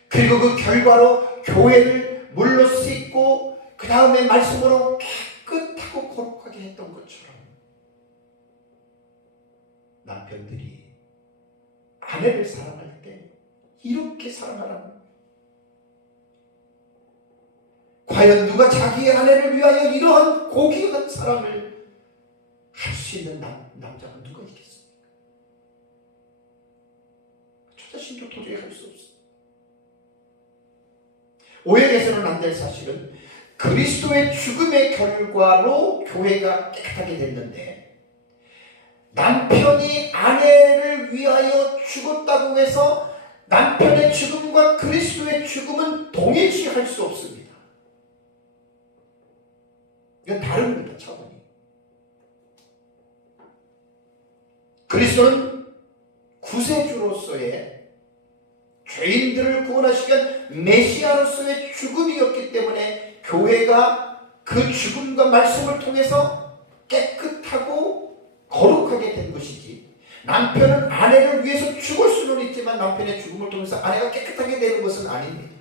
그리고 그 결과로 교회를 물로 씻고 그 다음에 말씀으로 깨끗하고 거룩하게 했던 것처럼 남편들이 아내를 사랑할 때 이렇게 사랑하라는 거예요. 과연 누가 자기의 아내를 위하여 이러한 고귀한 사랑을 할 수 있는 남자가 누가 있겠습니까? 저 자신도 도저히 할 수 없습니다. 오해해서는 안 될 사실은 그리스도의 죽음의 결과로 교회가 깨끗하게 됐는데 남편이 아내를 위하여 죽었다고 해서 남편의 죽음과 그리스도의 죽음은 동일시할 수 없습니다. 이건 다릅니다. 차원이. 그리스도는 구세주로서의 죄인들을 구원하시기 위한 메시아로서의 죽음이었기 때문에 교회가 그 죽음과 말씀을 통해서 깨끗하고 거룩하게 된 것이지, 남편은 아내를 위해서 죽을 수는 있지만 남편의 죽음을 통해서 아내가 깨끗하게 되는 것은 아닙니다.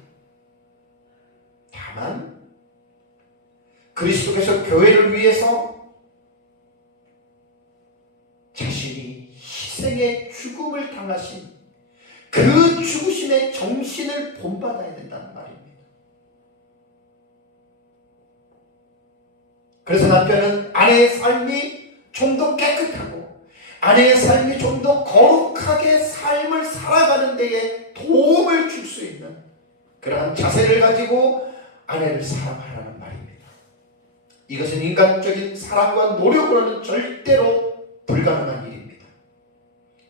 다만 그리스도께서 교회를 위해서 자신이 희생의 죽음을 당하신 그 죽으심의 정신을 본받아야 된다는 말입니다. 그래서 남편은 아내의 삶이 좀 더 깨끗하고 아내의 삶이 좀 더 거룩하게 삶을 살아가는 데에 도움을 줄 수 있는 그러한 자세를 가지고 아내를 사랑하라는 말입니다. 이것은 인간적인 사랑과 노력으로는 절대로 불가능한 일입니다.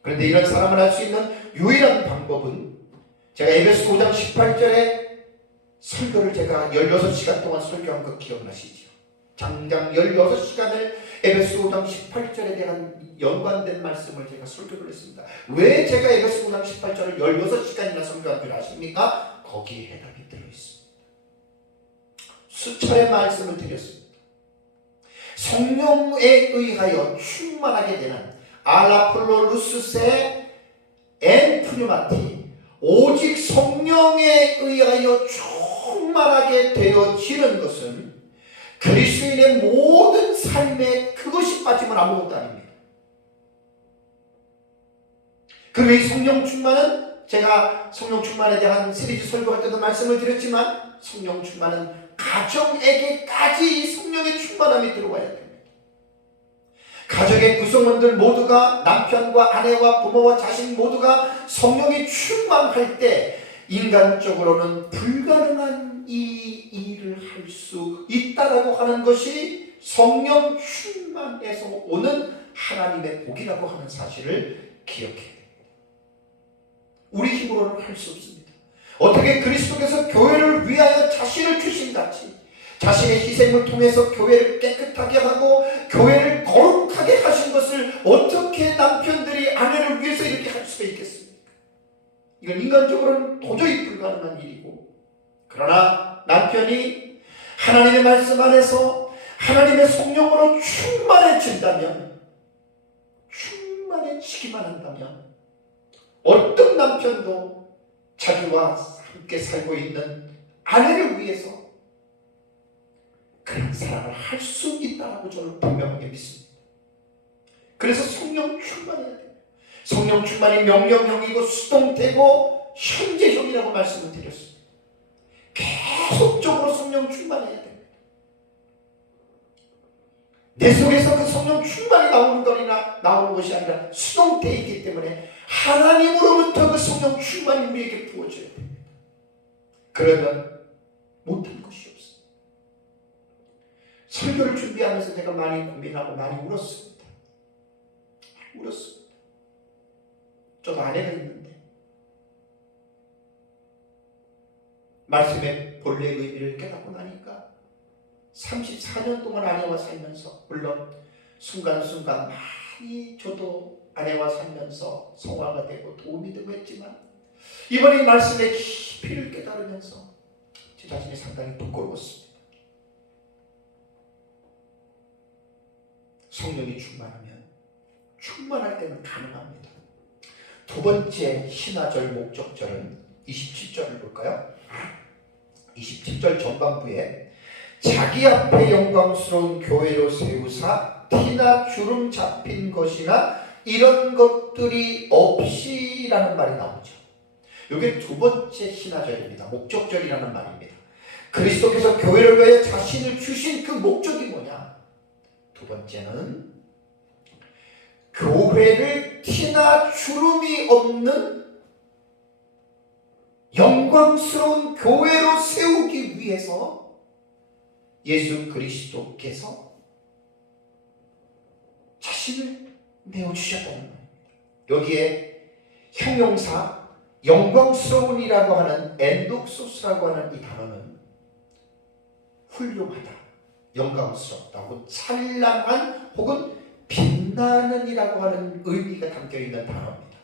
그런데 이런 사랑을 할 수 있는 유일한 방법은 제가 에베소 5장 18절에 설교를 제가 16시간 동안 설교한 거 기억나시죠? 장장 16시간을 에베소 5장 18절에 대한 연관된 말씀을 제가 설교를 했습니다. 왜 제가 에베소 5장 18절을 16시간이나 설교한 줄 아십니까? 거기에 해답이 들어있습니다. 수차례 말씀을 드렸습니다. 성령에 의하여 충만하게 되는 알라플로 루스세 엔 푸뉴마티, 오직 성령에 의하여 충만하게 되어지는 것은 그리스도인의 모든 삶에 그것이 빠지면 아무것도 아닙니다. 그리고 이 성령 충만은 제가 성령 충만에 대한 시리즈 설교할 때도 말씀을 드렸지만 성령 충만은 가정에게까지 이 성령의 충만함이 들어와야 됩니다. 가족의 구성원들 모두가 남편과 아내와 부모와 자식 모두가 성령이 충만할 때 인간적으로는 불가능한 이 일을 할 수 있다라고 하는 것이 성령 충만에서 오는 하나님의 복이라고 하는 사실을 기억해야 됩니다. 우리 힘으로는 할 수 없습니다. 어떻게 그리스도께서 교회를 위하여 자신을 주신 같이 자신의 희생을 통해서 교회를 깨끗하게 하고 교회를 거룩하게 하신 것을 어떻게 남편들이 아내를 위해서 이렇게 할 수가 있겠습니까? 이건 인간적으로는 도저히 불가능한 일이고, 그러나 남편이 하나님의 말씀 안에서 하나님의 성령으로 충만해진다면, 충만해지기만 한다면 어떤 남편도 자기와 함께 살고 있는 아내를 위해서 그런 사랑을 할 수 있다고 저는 분명하게 믿습니다. 그래서 성령 충만해야 돼요. 성령 충만이 명령형이고 수동태고 현재형이라고 말씀을 드렸습니다. 계속적으로 성령 충만해야 됩니다. 내 속에서 그 성령 충만이 나오는 것이 아니라 수동태이기 때문에 하나님으로부터 그 성령 충만이 우리에게 부어져야 됩니다. 그러면 못할 것이 없습니다. 설교를 준비하면서 제가 많이 고민하고 많이 울었습니다. 저도 아내가 있는데 말씀의 본래의 의미를 깨닫고 나니까 34년 동안 아내와 살면서, 물론 순간순간 많이 저도 아내와 살면서 성화가 되고 도움이 되고 했지만, 이번에 이 말씀의 깊이를 깨달으면서 제 자신이 상당히 부끄러웠습니다. 성령이 충만하면 충만할 때는 가능합니다. 두 번째 신화절 목적절은 27절을 볼까요? 27절 전반부에 자기 앞에 영광스러운 교회로 세우사 티나 주름 잡힌 것이나 이런 것들이 없이라는 말이 나오죠. 이게 두 번째 신화절입니다. 목적절이라는 말입니다. 그리스도께서 교회를 위해 자신을 주신 그 목적이 뭐냐? 두 번째는 교회를 티나 주름이 없는 영광스러운 교회로 세우기 위해서 예수 그리스도께서 자신을 내어주셨다는 말입니다. 여기에 형용사 영광스러운이라고 하는 엔독소스라고 하는 이 단어는 훌륭하다, 영광스럽다, 혹은 찬란한 혹은 빛나는이라고 하는 의미가 담겨있는 단어입니다.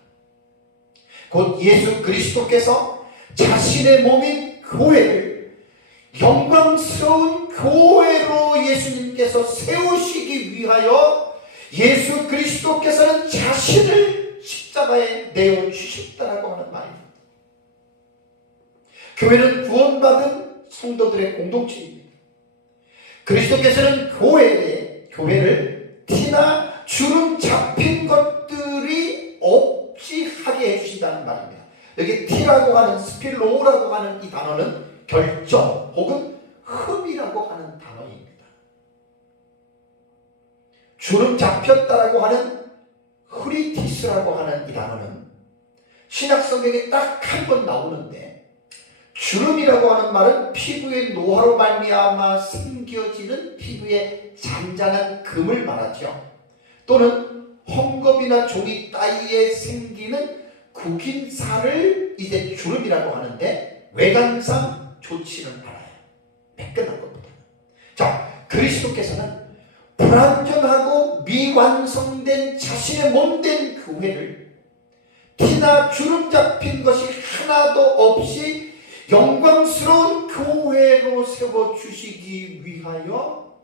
곧 예수 그리스도께서 자신의 몸인 교회를 영광스러운 교회로 예수님께서 세우시기 위하여 예수 그리스도께서는 자신을 십자가에 내어주셨다라고 하는 말입니다. 교회는 구원받은 성도들의 공동체입니다. 그리스도께서는 교회를 티나 주름 잡힌 것들이 없이 하게 해주신다는 말입니다. 여기 티라고 하는, 스필로라고 하는 이 단어는 결정 혹은 흠이라고 하는 단어입니다. 후리티스라고 하는 후리티스라고 하는 이 단어는 신약 성경에 딱 한 번 나오는데, 주름이라고 하는 말은 피부의 노화로 말미암아 생겨지는 피부의 잔잔한 금을 말하죠. 또는 헝겊이나 종이 따위에 생기는 구긴 살을 이제 주름이라고 하는데, 외관상 좋지는 않아요. 매끈한 것보다는. 자, 그리스도께서는 불완전하고 미완성된 자신의 몸된 교회를 티나 주름 잡힌 것이 하나도 없이 영광스러운 교회로 세워주시기 위하여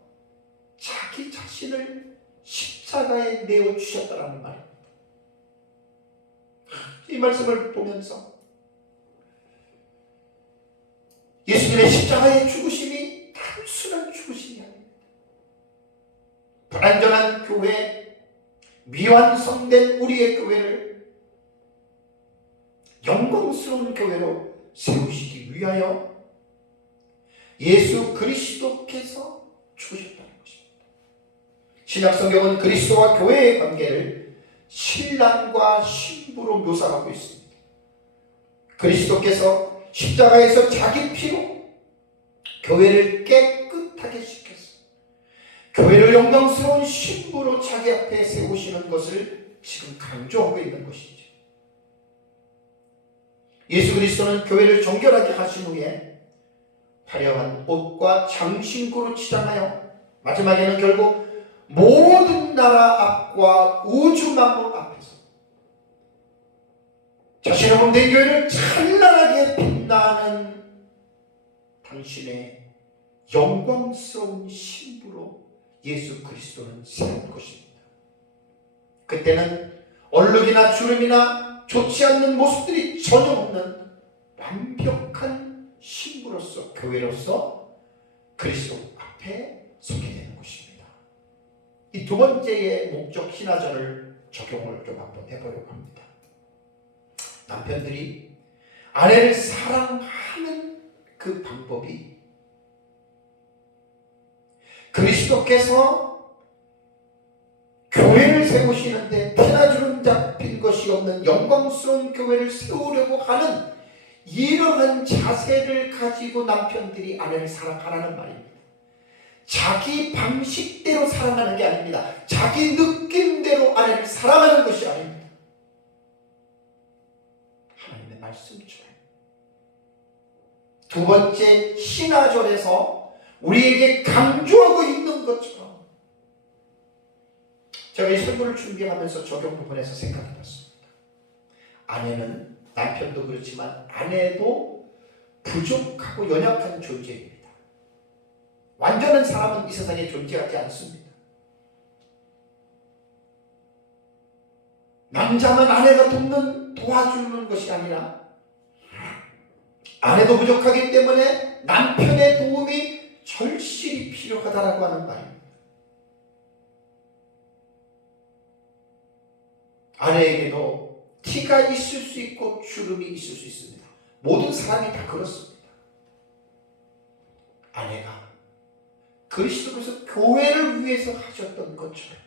자기 자신을 십자가에 내어주셨다는 말입니다. 이 말씀을 보면서 예수님의 십자가의 죽으심이 단순한 죽으심이 아닙니다. 불완전한 교회, 미완성된 우리의 교회를 영광스러운 교회로 세우시기 위하여 예수 그리스도께서 죽으셨다는 것입니다. 신약 성경은 그리스도와 교회의 관계를 신랑과 신부로 묘사하고 있습니다. 그리스도께서 십자가에서 자기 피로 교회를 깨끗하게 씻겼습니다. 교회를 영광스러운 신부로 자기 앞에 세우시는 것을 지금 강조하고 있는 것이죠. 예수 그리스도는 교회를 정결하게 하신 후에 화려한 옷과 장신구로 치장하여 마지막에는 결국 모든 나라 앞과 우주 만물 앞에서 자신의 몸된 교회를 찬란하게 빛나는 당신의 영광스러운 신부로 예수 그리스도는 세운 것입니다. 그때는 얼룩이나 주름이나 좋지 않는 모습들이 전혀 없는 완벽한 신부로서, 교회로서 그리스도 앞에 서게 되는 것입니다. 이 두 번째의 목적 신화절을 적용을 좀 한번 해보려고 합니다. 남편들이 아내를 사랑하는 그 방법이 그리스도께서 교회를 세우시는데 티나 주름 잡힌 것이 없는 영광스러운 교회를 세우려고 하는 이러한 자세를 가지고 남편들이 아내를 사랑하라는 말입니다. 자기 방식대로 사랑하는 게 아닙니다. 자기 느낌대로 아내를 사랑하는 것이 아닙니다. 하나님의 말씀처럼 두 번째 신화절에서 우리에게 강조하고 있는 것처럼 제가 이 설교를 준비하면서 적용 부분에서 생각해봤습니다. 아내는, 남편도 그렇지만 아내도 부족하고 연약한 존재입니다. 완전한 사람은 이 세상에 존재하지 않습니다. 남자만 아내가 도와주는 것이 아니라 아내도 부족하기 때문에 남편의 도움이 절실히 필요하다라고 하는 말입니다. 아내에게도 티가 있을 수 있고 주름이 있을 수 있습니다. 모든 사람이 다 그렇습니다. 아내가 그리스도께서 교회를 위해서 하셨던 것처럼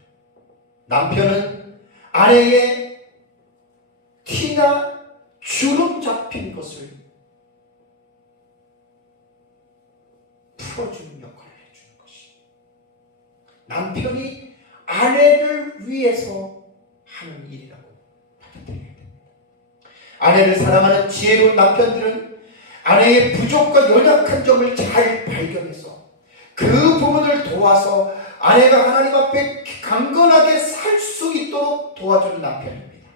남편은 아내의 티나 주름 잡힌 것을 풀어주는 역할을 해주는 것이 남편이 아내를 위해서 하는 일이라고 받아들여야 됩니다. 아내를 사랑하는 지혜로운 남편들은 아내의 부족과 연약한 점을 잘 발견해서 그 부분을 도와서 아내가 하나님 앞에 강건하게 살 수 있도록 도와주는 남편입니다.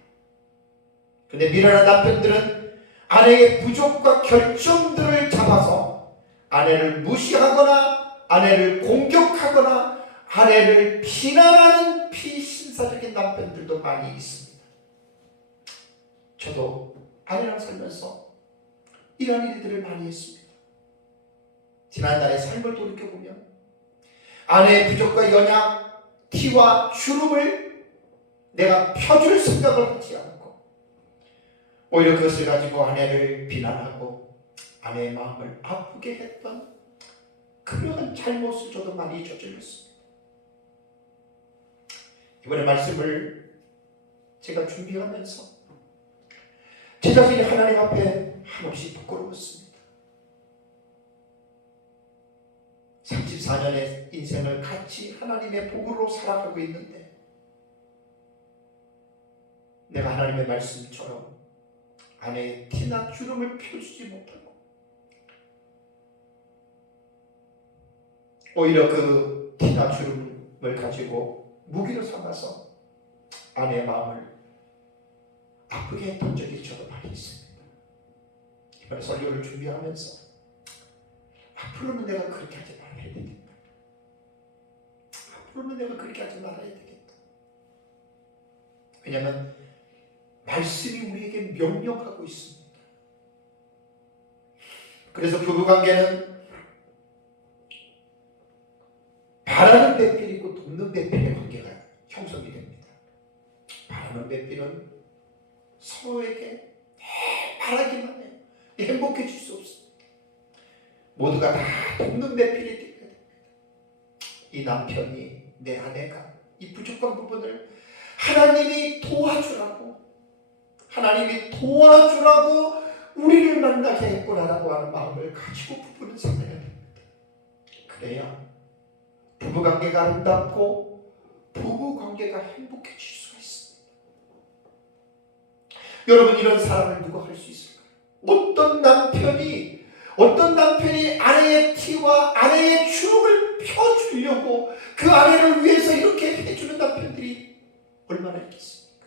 그런데 미련한 남편들은 아내의 부족과 결점들을 잡아서 아내를 무시하거나 아내를 공격하거나 아내를 비난하는 비신사적인 남편들도 많이 있습니다. 저도 아내랑 살면서 이런 일들을 많이 했습니다. 지난날의 삶을 돌이켜보면 아내의 부족과 연약, 티와 주름을 내가 펴줄 생각을 하지 않고 오히려 그것을 가지고 아내를 비난하고 아내의 마음을 아프게 했던 그런 잘못을 저도 많이 저질렀습니다. 이번에 말씀을 제가 준비하면서 제 자신이 하나님 앞에 한없이 부끄러웠습니다. 34년의 인생을 같이 하나님의 복으로 살아가고 있는데 내가 하나님의 말씀처럼 아내의 티나 주름을 펴주지 못하고 오히려 그 티나 주름을 가지고 무기로 삼아서 아내의 마음을 아프게 했던 적이 저도 많이 있습니다. 이번에 설교를 준비하면서 앞으로는 내가 그렇게 하지 말아야 되겠다. 앞으로는 내가 그렇게 하지 말아야 되겠다. 왜냐하면 말씀이 우리에게 명령하고 있습니다. 그래서 부부관계는 바라는 배필이고 돕는 배필의 관계가 형성이 됩니다. 바라는 배필은 서로에게 바라기만 해요. 행복해질 수 없습니다. 모두가 다 돕는 배필이 되어야 됩니다. 이 남편이, 내 아내가 이 부족한 부분을 하나님이 도와주라고 우리를 만나게 했구나라고 하는 마음을 가지고 부부는 살아야 됩니다. 그래야 부부관계가 아름답고 부부관계가 행복해질 수가 있습니다. 여러분, 이런 사랑을 누가 할 수 있을까요? 어떤 남편이 아내의 티와 아내의 주름을 펴주려고 그 아내를 위해서 이렇게 해주는 남편들이 얼마나 있겠습니까?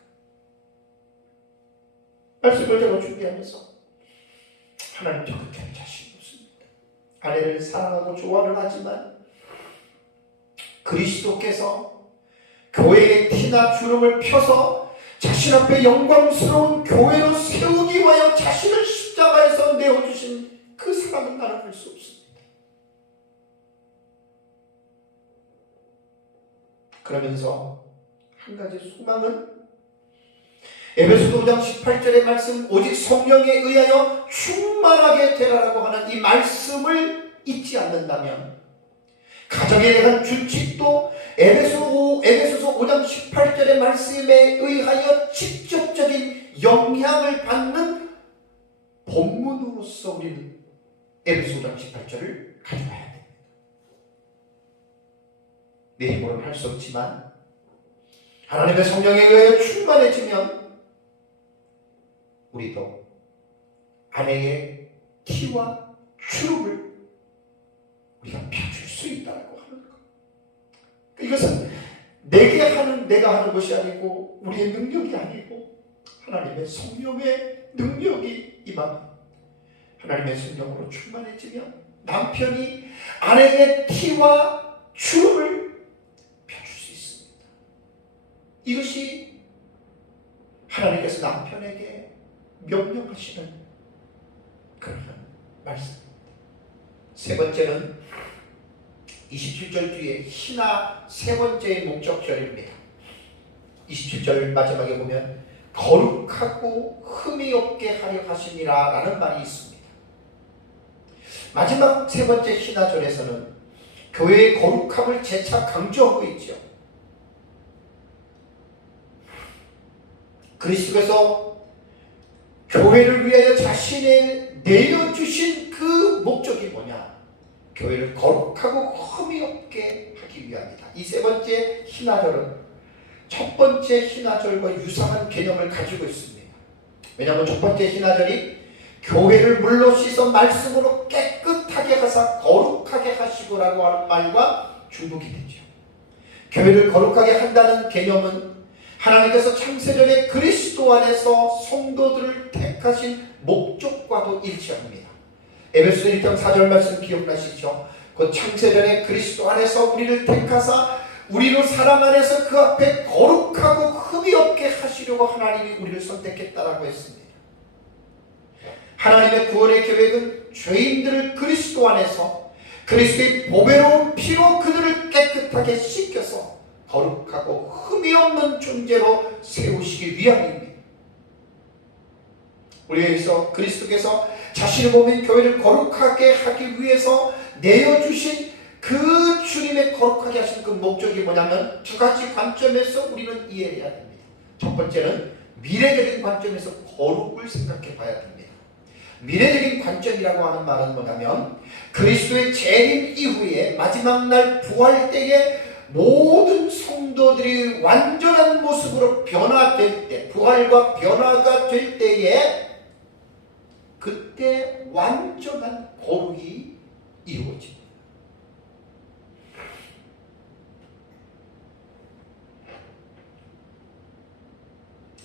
말씀을 제가 준비하면서 하나님, 저 그렇게 할 자신이 없습니다. 아내를 사랑하고 좋아는 하지만 그리스도께서 교회의 티나 주름을 펴서 자신 앞에 영광스러운 교회로 세우기 위하여 자신을 십자가에서 내어주신 그 사랑은 나는 할 수 없습니다. 그러면서 한 가지 소망은 에베소서 5장 18절의 말씀, 오직 성령에 의하여 충만하게 되라라고 하는 이 말씀을 잊지 않는다면 가정에 대한 준칙도 에베소서 5장 18절의 말씀에 의하여 직접적인 영향을 받는 본문으로서 우리는 에베소서 5장 18절을 가져가야 됩니다. 내 힘으로는 할 수 없지만 하나님의 성령에 의하여 충만해지면 우리도 아내의 티와 주름을 우리가 펴줄 수 있다고 하는 것. 이것은 내가 하는 것이 아니고 우리의 능력이 아니고 하나님의 성령의 능력이 임합니다. 하나님의 성령으로 충만해지면 남편이 아내의 티와 주름을 펴줄 수 있습니다. 이것이 하나님께서 남편에게 명령하시는 그런 말씀입니다. 세 번째는 27절 뒤에 신하 세 번째의 목적절입니다. 27절 마지막에 보면 거룩하고 흠이 없게 하려 하심이라 라는 말이 있습니다. 마지막 세 번째 신하절에서는 교회의 거룩함을 재차 강조하고 있죠. 그리스도께서 교회를 위하여 자신을 내어주신 그 목적이 뭐냐? 교회를 거룩하고 흠이 없게 하기 위함이다. 이 세 번째 신하절은 첫 번째 신하절과 유사한 개념을 가지고 있습니다. 왜냐하면 첫 번째 신하절이 교회를 물로 씻어 말씀으로 깨끗하게 하사 거룩하게 하시고라고 하는 말과 중복이 되죠. 교회를 거룩하게 한다는 개념은 하나님께서 창세전에 그리스도 안에서 성도들을 택하신 목적과도 일치합니다. 에베소서 1장 4절 말씀 기억나시죠? 그 창세전에 그리스도 안에서 우리를 택하사 우리로 사랑 안에서 그 앞에 거룩하고 흠이 없게 하시려고 하나님이 우리를 선택했다라고 했습니다. 하나님의 구원의 계획은 죄인들을 그리스도 안에서 그리스도의 보배로운 피로 그들을 깨끗하게 씻겨서 거룩하고 흠이 없는 존재로 세우시기 위함입니다. 우리에게서 그리스도께서 자신의 몸인 교회를 거룩하게 하기 위해서 내어주신 그 주님의 거룩하게 하신 그 목적이 뭐냐면 두 가지 관점에서 우리는 이해해야 됩니다. 첫 번째는 미래적인 관점에서 거룩을 생각해 봐야 됩니다. 미래적인 관점이라고 하는 말은 뭐냐면 그리스도의 재림 이후에 마지막 날 부활 때에 모든 성도들이 완전한 모습으로 변화될 때, 부활과 변화가 될 때에 그때 완전한 거룩이 이루어집니다.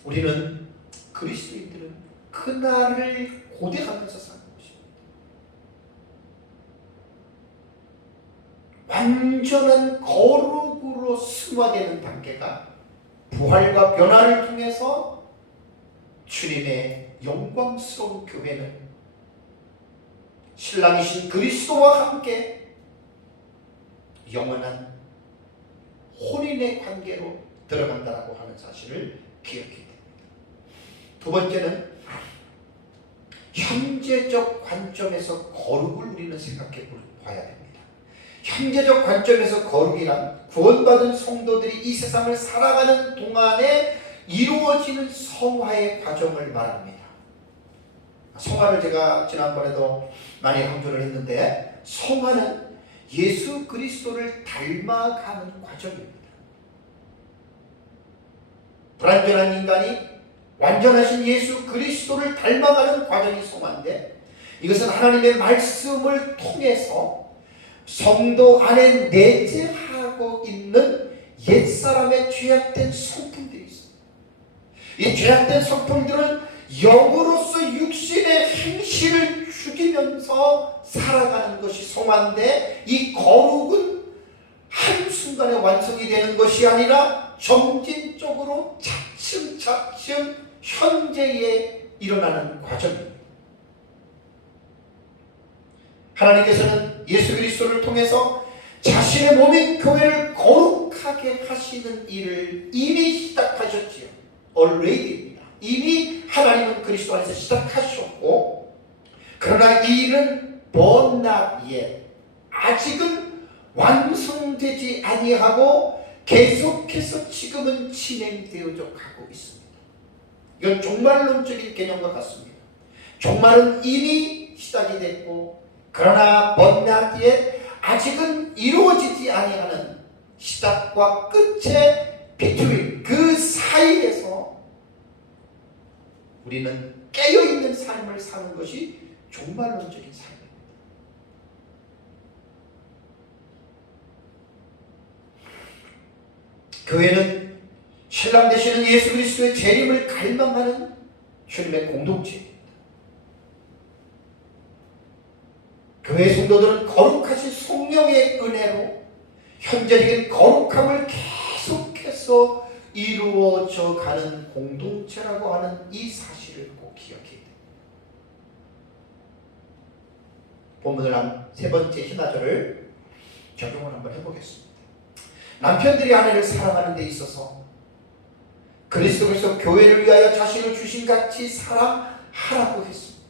우리는 그리스도인들은 그날을 고대하면서 사는 것입니다. 완전한 거룩으로 승화되는 단계가 부활과 변화를 통해서 주님의 영광스러운 교회는 신랑이신 그리스도와 함께 영원한 혼인의 관계로 들어간다라고 하는 사실을 기억해야 됩니다. 두 번째는 현재적 관점에서 거룩을 우리는 생각해 봐야 됩니다. 현재적 관점에서 거룩이란 구원받은 성도들이 이 세상을 살아가는 동안에 이루어지는 성화의 과정을 말합니다. 성화를 제가 지난번에도 많이 강조를 했는데 성화는 예수 그리스도를 닮아가는 과정입니다. 불완전한 인간이 완전하신 예수 그리스도를 닮아가는 과정이 성화인데 이것은 하나님의 말씀을 통해서 성도 안에 내재하고 있는 옛사람의 죄악된 성품들이 있습니다. 이 죄악된 성품들은 영으로서 육신의 행실을 죽이면서 살아가는 것이 성화인데 이 거룩은 한순간에 완성이 되는 것이 아니라 점진적으로 차츰차츰 현재에 일어나는 과정입니다. 하나님께서는 예수 그리스도를 통해서 자신의 몸인 교회를 거룩하게 하시는 일을 이미 시작하셨지요. already입니다. 이미 하나님은 그리스도 안에서 시작하셨고 그러나 이 일은 but not yet 아직은 완성되지 아니하고 계속해서 지금은 진행되어져 가고 있습니다. 이건 종말론적인 개념과 같습니다. 종말은 이미 시작이 됐고 그러나 but not yet 아직은 이루어지지 아니하는 시작과 끝의 between 그 사이에서 우리는 깨어있는 삶을 사는 것이 종말론적인 삶입니다. 교회는 신랑 되시는 예수 그리스도의 재림을 갈망하는 주님의 공동체입니다. 교회 성도들은 거룩하신 성령의 은혜로 현재적인 거룩함을 계속해서 이루어져 가는 공동체라고 하는 이 사실을 꼭 기억해야 됩니다. 본문을 한 세 번째 희나절을 적용을 한번 해보겠습니다. 남편들이 아내를 사랑하는 데 있어서 그리스도께서 교회를 위하여 자신을 주신 같이 사랑하라고 했습니다.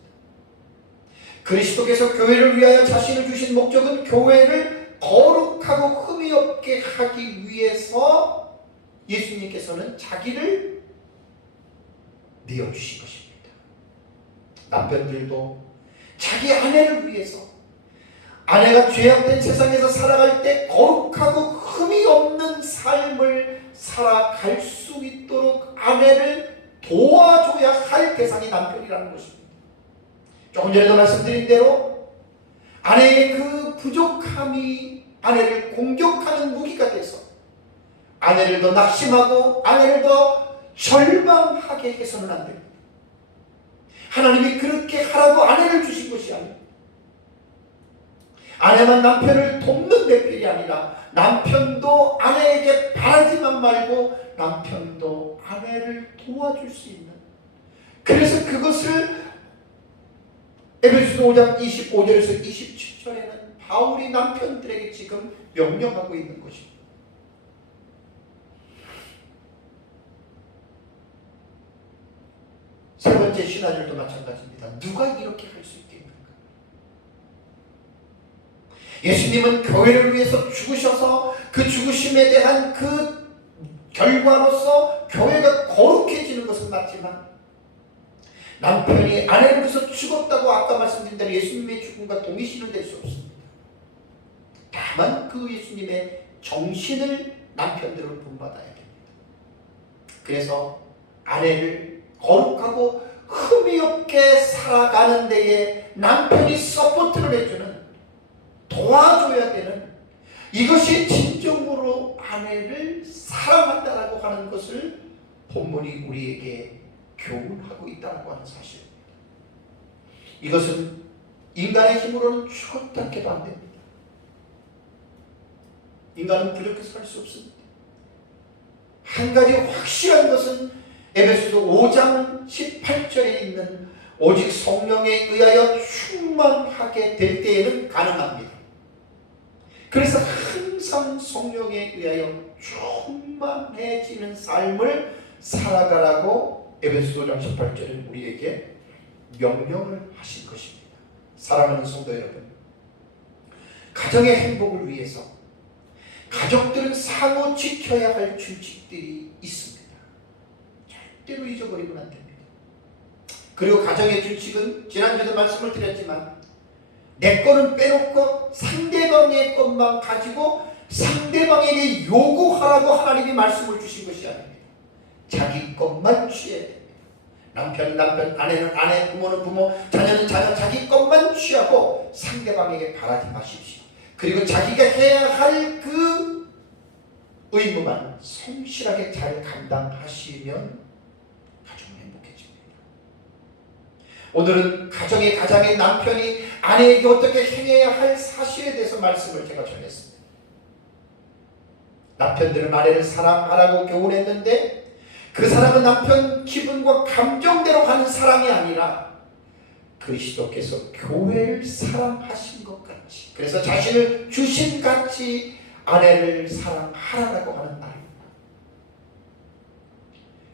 그리스도께서 교회를 위하여 자신을 주신 목적은 교회를 거룩하고 흠이 없게 하기 위해서 예수님께서는 자기를 내어주신 것입니다. 남편들도 자기 아내를 위해서 아내가 죄악된 세상에서 살아갈 때 거룩하고 흠이 없는 삶을 살아갈 수 있도록 아내를 도와줘야 할 대상이 남편이라는 것입니다. 조금 전에도 말씀드린 대로 아내의 그 부족함이 아내를 공격하는 무기가 돼서 아내를 더 낙심하고 아내를 더 절망하게 해서는 안 됩니다. 하나님이 그렇게 하라고 아내를 주신 것이 아닙니다. 아내만 남편을 돕는 배필이 아니라 남편도 아내에게 바라지만 말고 남편도 아내를 도와줄 수 있는, 그래서 그것을 에베소서 5장 25절에서 27절에는 바울이 남편들에게 지금 명령하고 있는 것입니다. 세 번째 신화절도 마찬가지입니다. 누가 이렇게 할 수 있겠는가? 예수님은 교회를 위해서 죽으셔서 그 죽으심에 대한 그 결과로서 교회가 거룩해지는 것은 맞지만, 남편이 아내를 위해서 죽었다고 아까 말씀드린 대로 예수님의 죽음과 동일시는 될 수 없습니다. 다만 그 예수님의 정신을 남편들은 본받아야 됩니다. 그래서 아내를 거룩하고 흠이 없게 살아가는 데에 남편이 서포트를 해주는, 도와줘야 되는, 이것이 진정으로 아내를 사랑한다라고 하는 것을 본문이 우리에게 교훈하고 있다고 하는 사실입니다. 이것은 인간의 힘으로는 죽었다 해도 안 됩니다. 인간은 부족해서 할 수 없습니다. 한 가지 확실한 것은 에베소서 5장 18절에 있는 오직 성령에 의하여 충만하게 될 때에는 가능합니다. 그래서 항상 성령에 의하여 충만해지는 삶을 살아가라고 에베소서 5장 18절은 우리에게 명령을 하신 것입니다. 사랑하는 성도 여러분, 가정의 행복을 위해서 가족들은 상호 지켜야 할 규칙들이 있습니다. 절대로 잊어버리면 안 됩니다. 그리고 가정의 규칙은 지난주에도 말씀을 드렸지만, 내 거는 빼놓고 상대방의 것만 가지고 상대방에게 요구하라고 하나님이 말씀을 주신 것이 아닙니다. 자기 것만 취해야 됩니다. 남편은 남편, 아내는 아내, 부모는 부모, 자녀는 자녀, 자기 것만 취하고 상대방에게 바라지 마십시오. 그리고 자기가 해야 할 그 의무만 성실하게 잘 감당하시면 가정은 행복해집니다. 오늘은 가장의 남편이 아내에게 어떻게 행해야 할 사실에 대해서 말씀을 제가 전했습니다. 남편들은 아내를 사랑하라고 교훈했는데, 그 사랑은 남편 기분과 감정대로 가는 사랑이 아니라 그리스도께서 교회를 사랑하신 것 같이, 그래서 자신을 주신 같이 아내를 사랑하라고 하는 말입니다.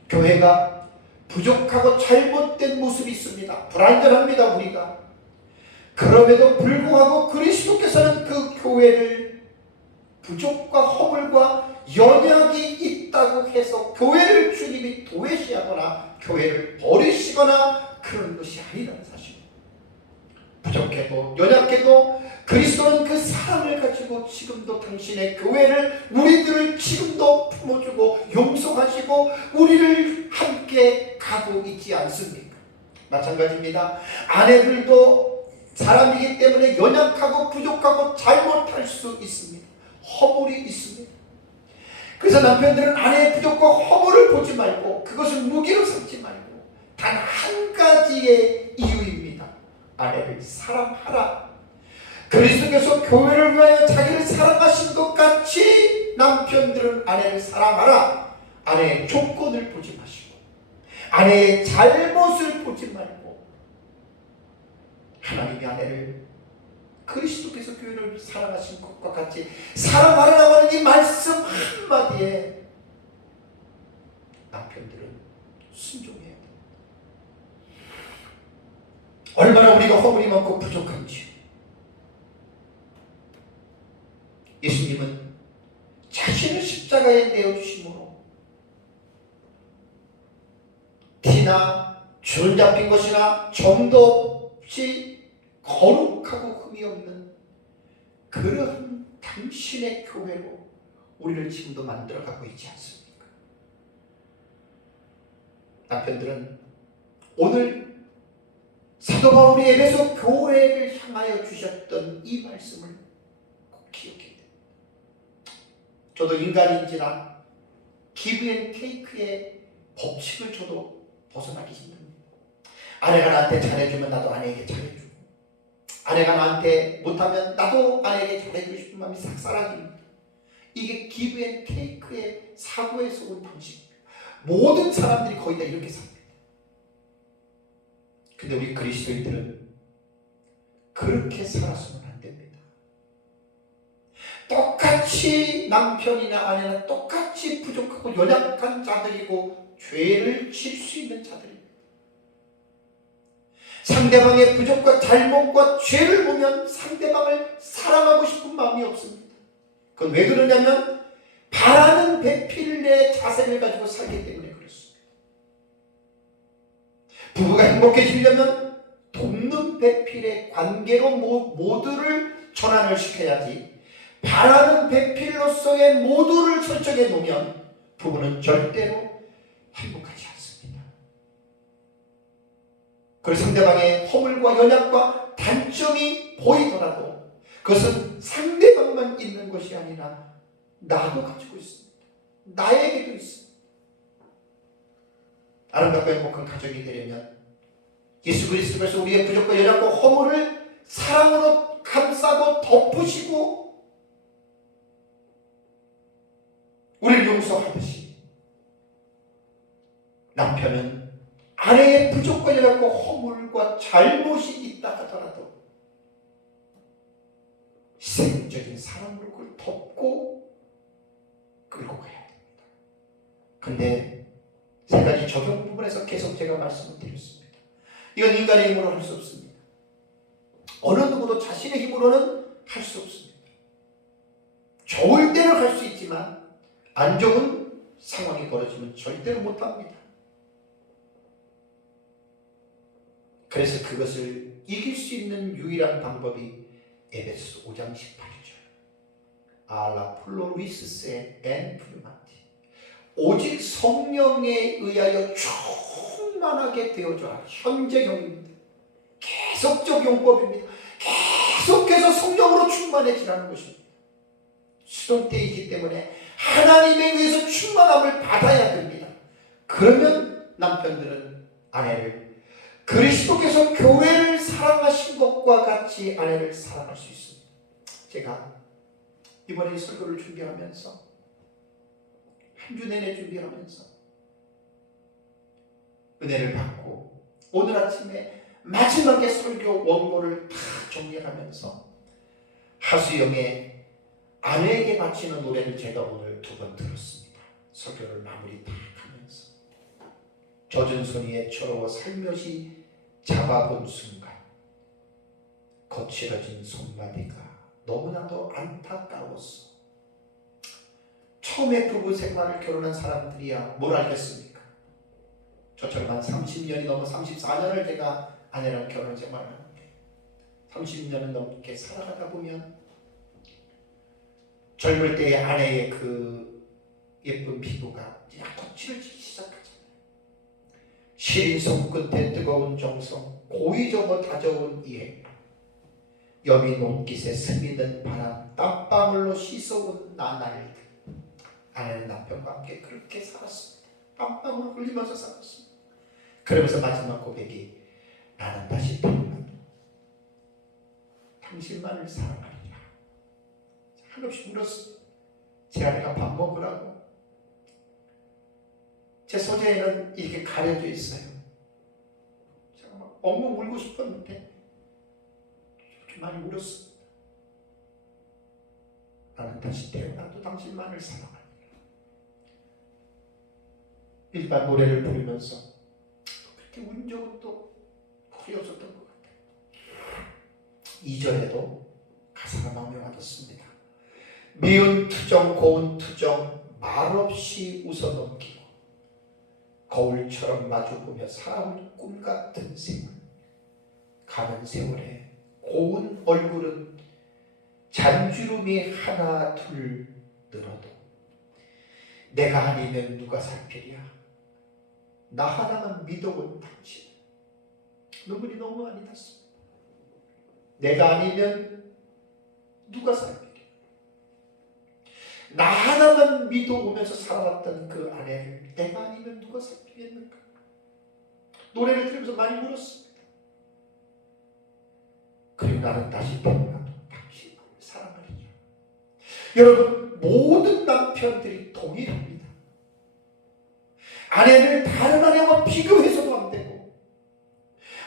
교회가 부족하고 잘못된 모습이 있습니다. 불완전합니다, 우리가. 그럼에도 불구하고 그리스도께서는 그 교회를 부족과 허물과 연약이 있다고 해서 교회를 주님이 도외시하거나 교회를 버리시거나 그런 것이 아니라는 사실입니다. 부족해도 연약해도 그리스도는 그 사랑을 가지고 지금도 당신의 교회를, 우리들을 지금도 품어주고 용서하시고 우리를 함께 가고 있지 않습니까? 마찬가지입니다. 아내들도 사람이기 때문에 연약하고 부족하고 잘못할 수 있습니다. 허물이 있습니다. 그래서 남편들은 아내의 부족과 허물을 보지 말고 그것을 무기로 삼지 말고 단 한 가지의 이유입니다. 아내를 사랑하라. 그리스도께서 교회를 위하여 자기를 사랑하신 것 같이 남편들은 아내를 사랑하라. 아내의 조건을 보지 마시고 아내의 잘못을 보지 말고 하나님이 아내를 그리스도께서 교회를 사랑하신 것과 같이 사랑하라고 하는 이 말씀 한마디에 남편들은 순종해야 됩니다. 얼마나 우리가 허물이 많고 부족한지. 예수님은 자신을 십자가에 내어주심으로 티나 줄 잡힌 것이나 점도 없이 거룩하고 흠이 없는 그러한 당신의 교회로 우리를 지금도 만들어가고 있지 않습니까? 남편들은 오늘 사도 바울이 에베소 교회를 향하여 주셨던 이 말씀을 꼭 기억해야 됩니다. 저도 인간인지라 기브 앤 테이크의 법칙을 저도 벗어나기 힘듭니다. 아내가 나한테 잘해주면 나도 아내에게 잘해주고, 아내가 나한테 못하면 나도 아내에게 잘해주고 싶은 마음이 싹 사라집니다. 이게 기브 앤 테이크의 사고에서 온 방식입니다. 모든 사람들이 거의 다 이렇게 삽니다. 근데 우리 그리스도인들은 그렇게 살았으면 안 됩니다. 똑같이 남편이나 아내나 똑같이 부족하고 연약한 자들이고 죄를 질 수 있는 자들입니다. 상대방의 부족과 잘못과 죄를 보면 상대방을 사랑하고 싶은 마음이 없습니다. 그건 왜 그러냐면 바라는 배필의 자세를 가지고 살기 때문에 그렇습니다. 부부가 행복해지려면 돕는 배필의 관계로 모두를 전환을 시켜야지, 바라는 배필로서의 모두를 설정해 놓으면 부부는 절대로 행복하지 않습니다. 그래서 상대방의 허물과 연약과 단점이 보이더라도 그것은 상대방만 있는 것이 아니라 나도 가지고 있습니다. 나에게도 있습니다. 아름답고 행복한 가정이 되려면 예수 그리스도께서 우리의 부족과 연약과 허물을 사랑으로 감싸고 덮으시고 우리를 용서하듯이 남편은 아내의 부족과 연약과 허물과 잘못이 있다 하더라도 희생적인 사랑으로 그걸 덮고 끌고 가야 됩니다. 근데 세 가지 적용 부분에서 계속 제가 말씀을 드렸습니다. 이건 인간의 힘으로 할 수 없습니다. 어느 누구도 자신의 힘으로는 할 수 없습니다. 좋을 때는 할 수 있지만 안 좋은 상황이 벌어지면 절대로 못합니다. 그래서 그것을 이길 수 있는 유일한 방법이 에베소 5장 18절 알라 플로리스세 엔 프리마티, 오직 성령에 의하여 충만하게 되어줘라. 현재형입니다. 계속적 용법입니다. 계속해서 성령으로 충만해지라는 것입니다. 수동 때이기 때문에 하나님에 의해서 충만함을 받아야 됩니다. 그러면 남편들은 아내를 그리스도께서 교회를 사랑하신 것과 같이 아내를 사랑할 수 있습니다. 제가 이번에 설교를 준비하면서 한 주 내내 준비하면서 은혜를 받고 오늘 아침에 마지막에 설교 원고를 다 정리하면서 하수영의 아내에게 바치는 노래를 제가 오늘 2번 들었습니다. 설교를 마무리 다 하면서 젖은 손이 애처로워 살며시 잡아본 순간 거칠어진 손마디가 너무나도 안타까웠어. 처음에 부부 생활을 결혼한 사람들이야 뭘 알겠습니까? 저처럼 한 30년이 넘어 34년을 제가 아내랑 결혼 생활을 하는데 30년을 넘게 살아가다 보면 젊을 때의 아내의 그 예쁜 피부가 이제 거칠어지기 시작하잖아요. 시린 손끝에 뜨거운 정성, 고이 접어 다져온 이해, 여미 농깃에 스미는 바람, 땀방울로 씻어온 나날들. 아내는 남편과 함께 그렇게 살았습니다. 땀방울 흘리면서 살았습니다. 그러면서 마지막 고백이 나는 다시 태어나도 당신만을 사랑하리라. 한없이 울었습니다. 제 아내가 밥 먹으라고 제 소재에는 이렇게 가려져 있어요. 제가 막 엉엉 울고 싶었는데 이렇게 많이 울었습니다. 나는 다시 태어나도 당신만을 사랑하리라. 일반 노래를 부르면서 그렇게 운 적은 또 거의 없었던 것 같아요. 2절에도 가사가 마음에 와닿습니다. 미운 투정 고운 투정 말없이 웃어넘기고 거울처럼 마주보며 살아온 꿈같은 세월, 가는 세월에 고운 얼굴은 잔주름이 하나 둘 늘어도 내가 아니면 누가 살피랴. 나 하나만 믿어본 당신. 눈물이 너무 많이 났습니다. 내가 아니면 누가 살피랴. 나 하나만 믿어오면서 살아왔던 그 아내를 내가 아니면 누가 살피겠는가. 노래를 들으면서 많이 울었습니다. 그리고 나는 다시 태어나도 당신을 사랑하리라. 여러분, 모든 남편들이 동일합니다. 아내를 다른 아내와 비교해서도 안 되고,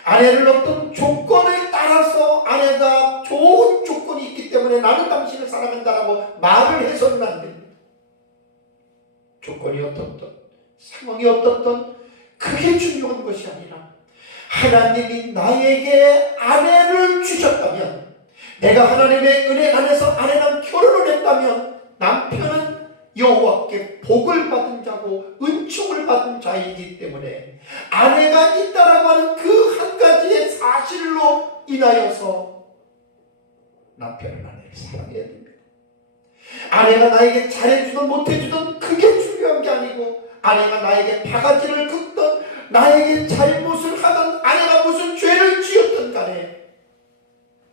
아내를 어떤 조건에 따라서 아내가 좋은 조건이 있기 때문에 나는 당신을 사랑한다라고 말을 해서는 안 됩니다. 조건이 어떻든 상황이 어떻든 그게 중요한 것이 아니라 하나님이 나에게 아내를 주셨다면, 내가 하나님의 은혜 안에서 아내랑 결혼을 했다면 남편은 여호와께 복을 받은 자고 은총을 받은 자이기 때문에 아내가 있다라고 하는 그 한 가지의 사실로 인하여서 남편은 아내를 사랑해야 됩니다. 아내가 나에게 잘해주든 못해주든 그게 중요한 게 아니고, 아내가 나에게 바가지를 긁든 나에게 잘못을 하든 아내가 무슨 죄를 지었든 간에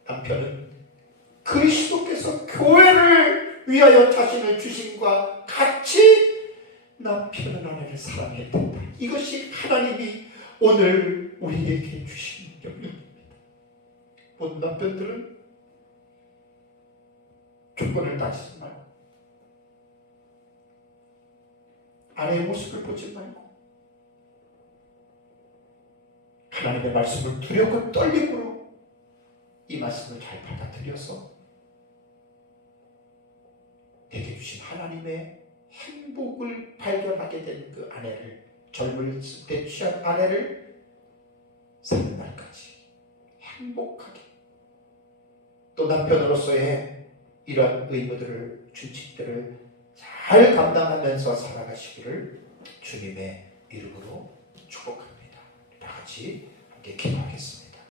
남편은 그리스도께서 교회를 위하여 자신을 주심과 같이 남편은 아내를 사랑해야 된다. 이것이 하나님이 오늘 우리에게 주신 명령입니다. 모든 남편들은 조건을 따지지 말고, 아내의 모습을 보지 말고, 하나님의 말씀을 두렵고 떨림으로 이 말씀을 잘 받아들여서 내게 주신 하나님의 행복을 발견하게 된 그 아내를, 젊을 때 취한 아내를 사는 날까지 행복하게, 또 남편으로서의 이러한 의무들을, 준칙들을 잘 감당하면서 살아가시기를 주님의 이름으로 축복합니다. 다 같이 함께 기도하겠습니다.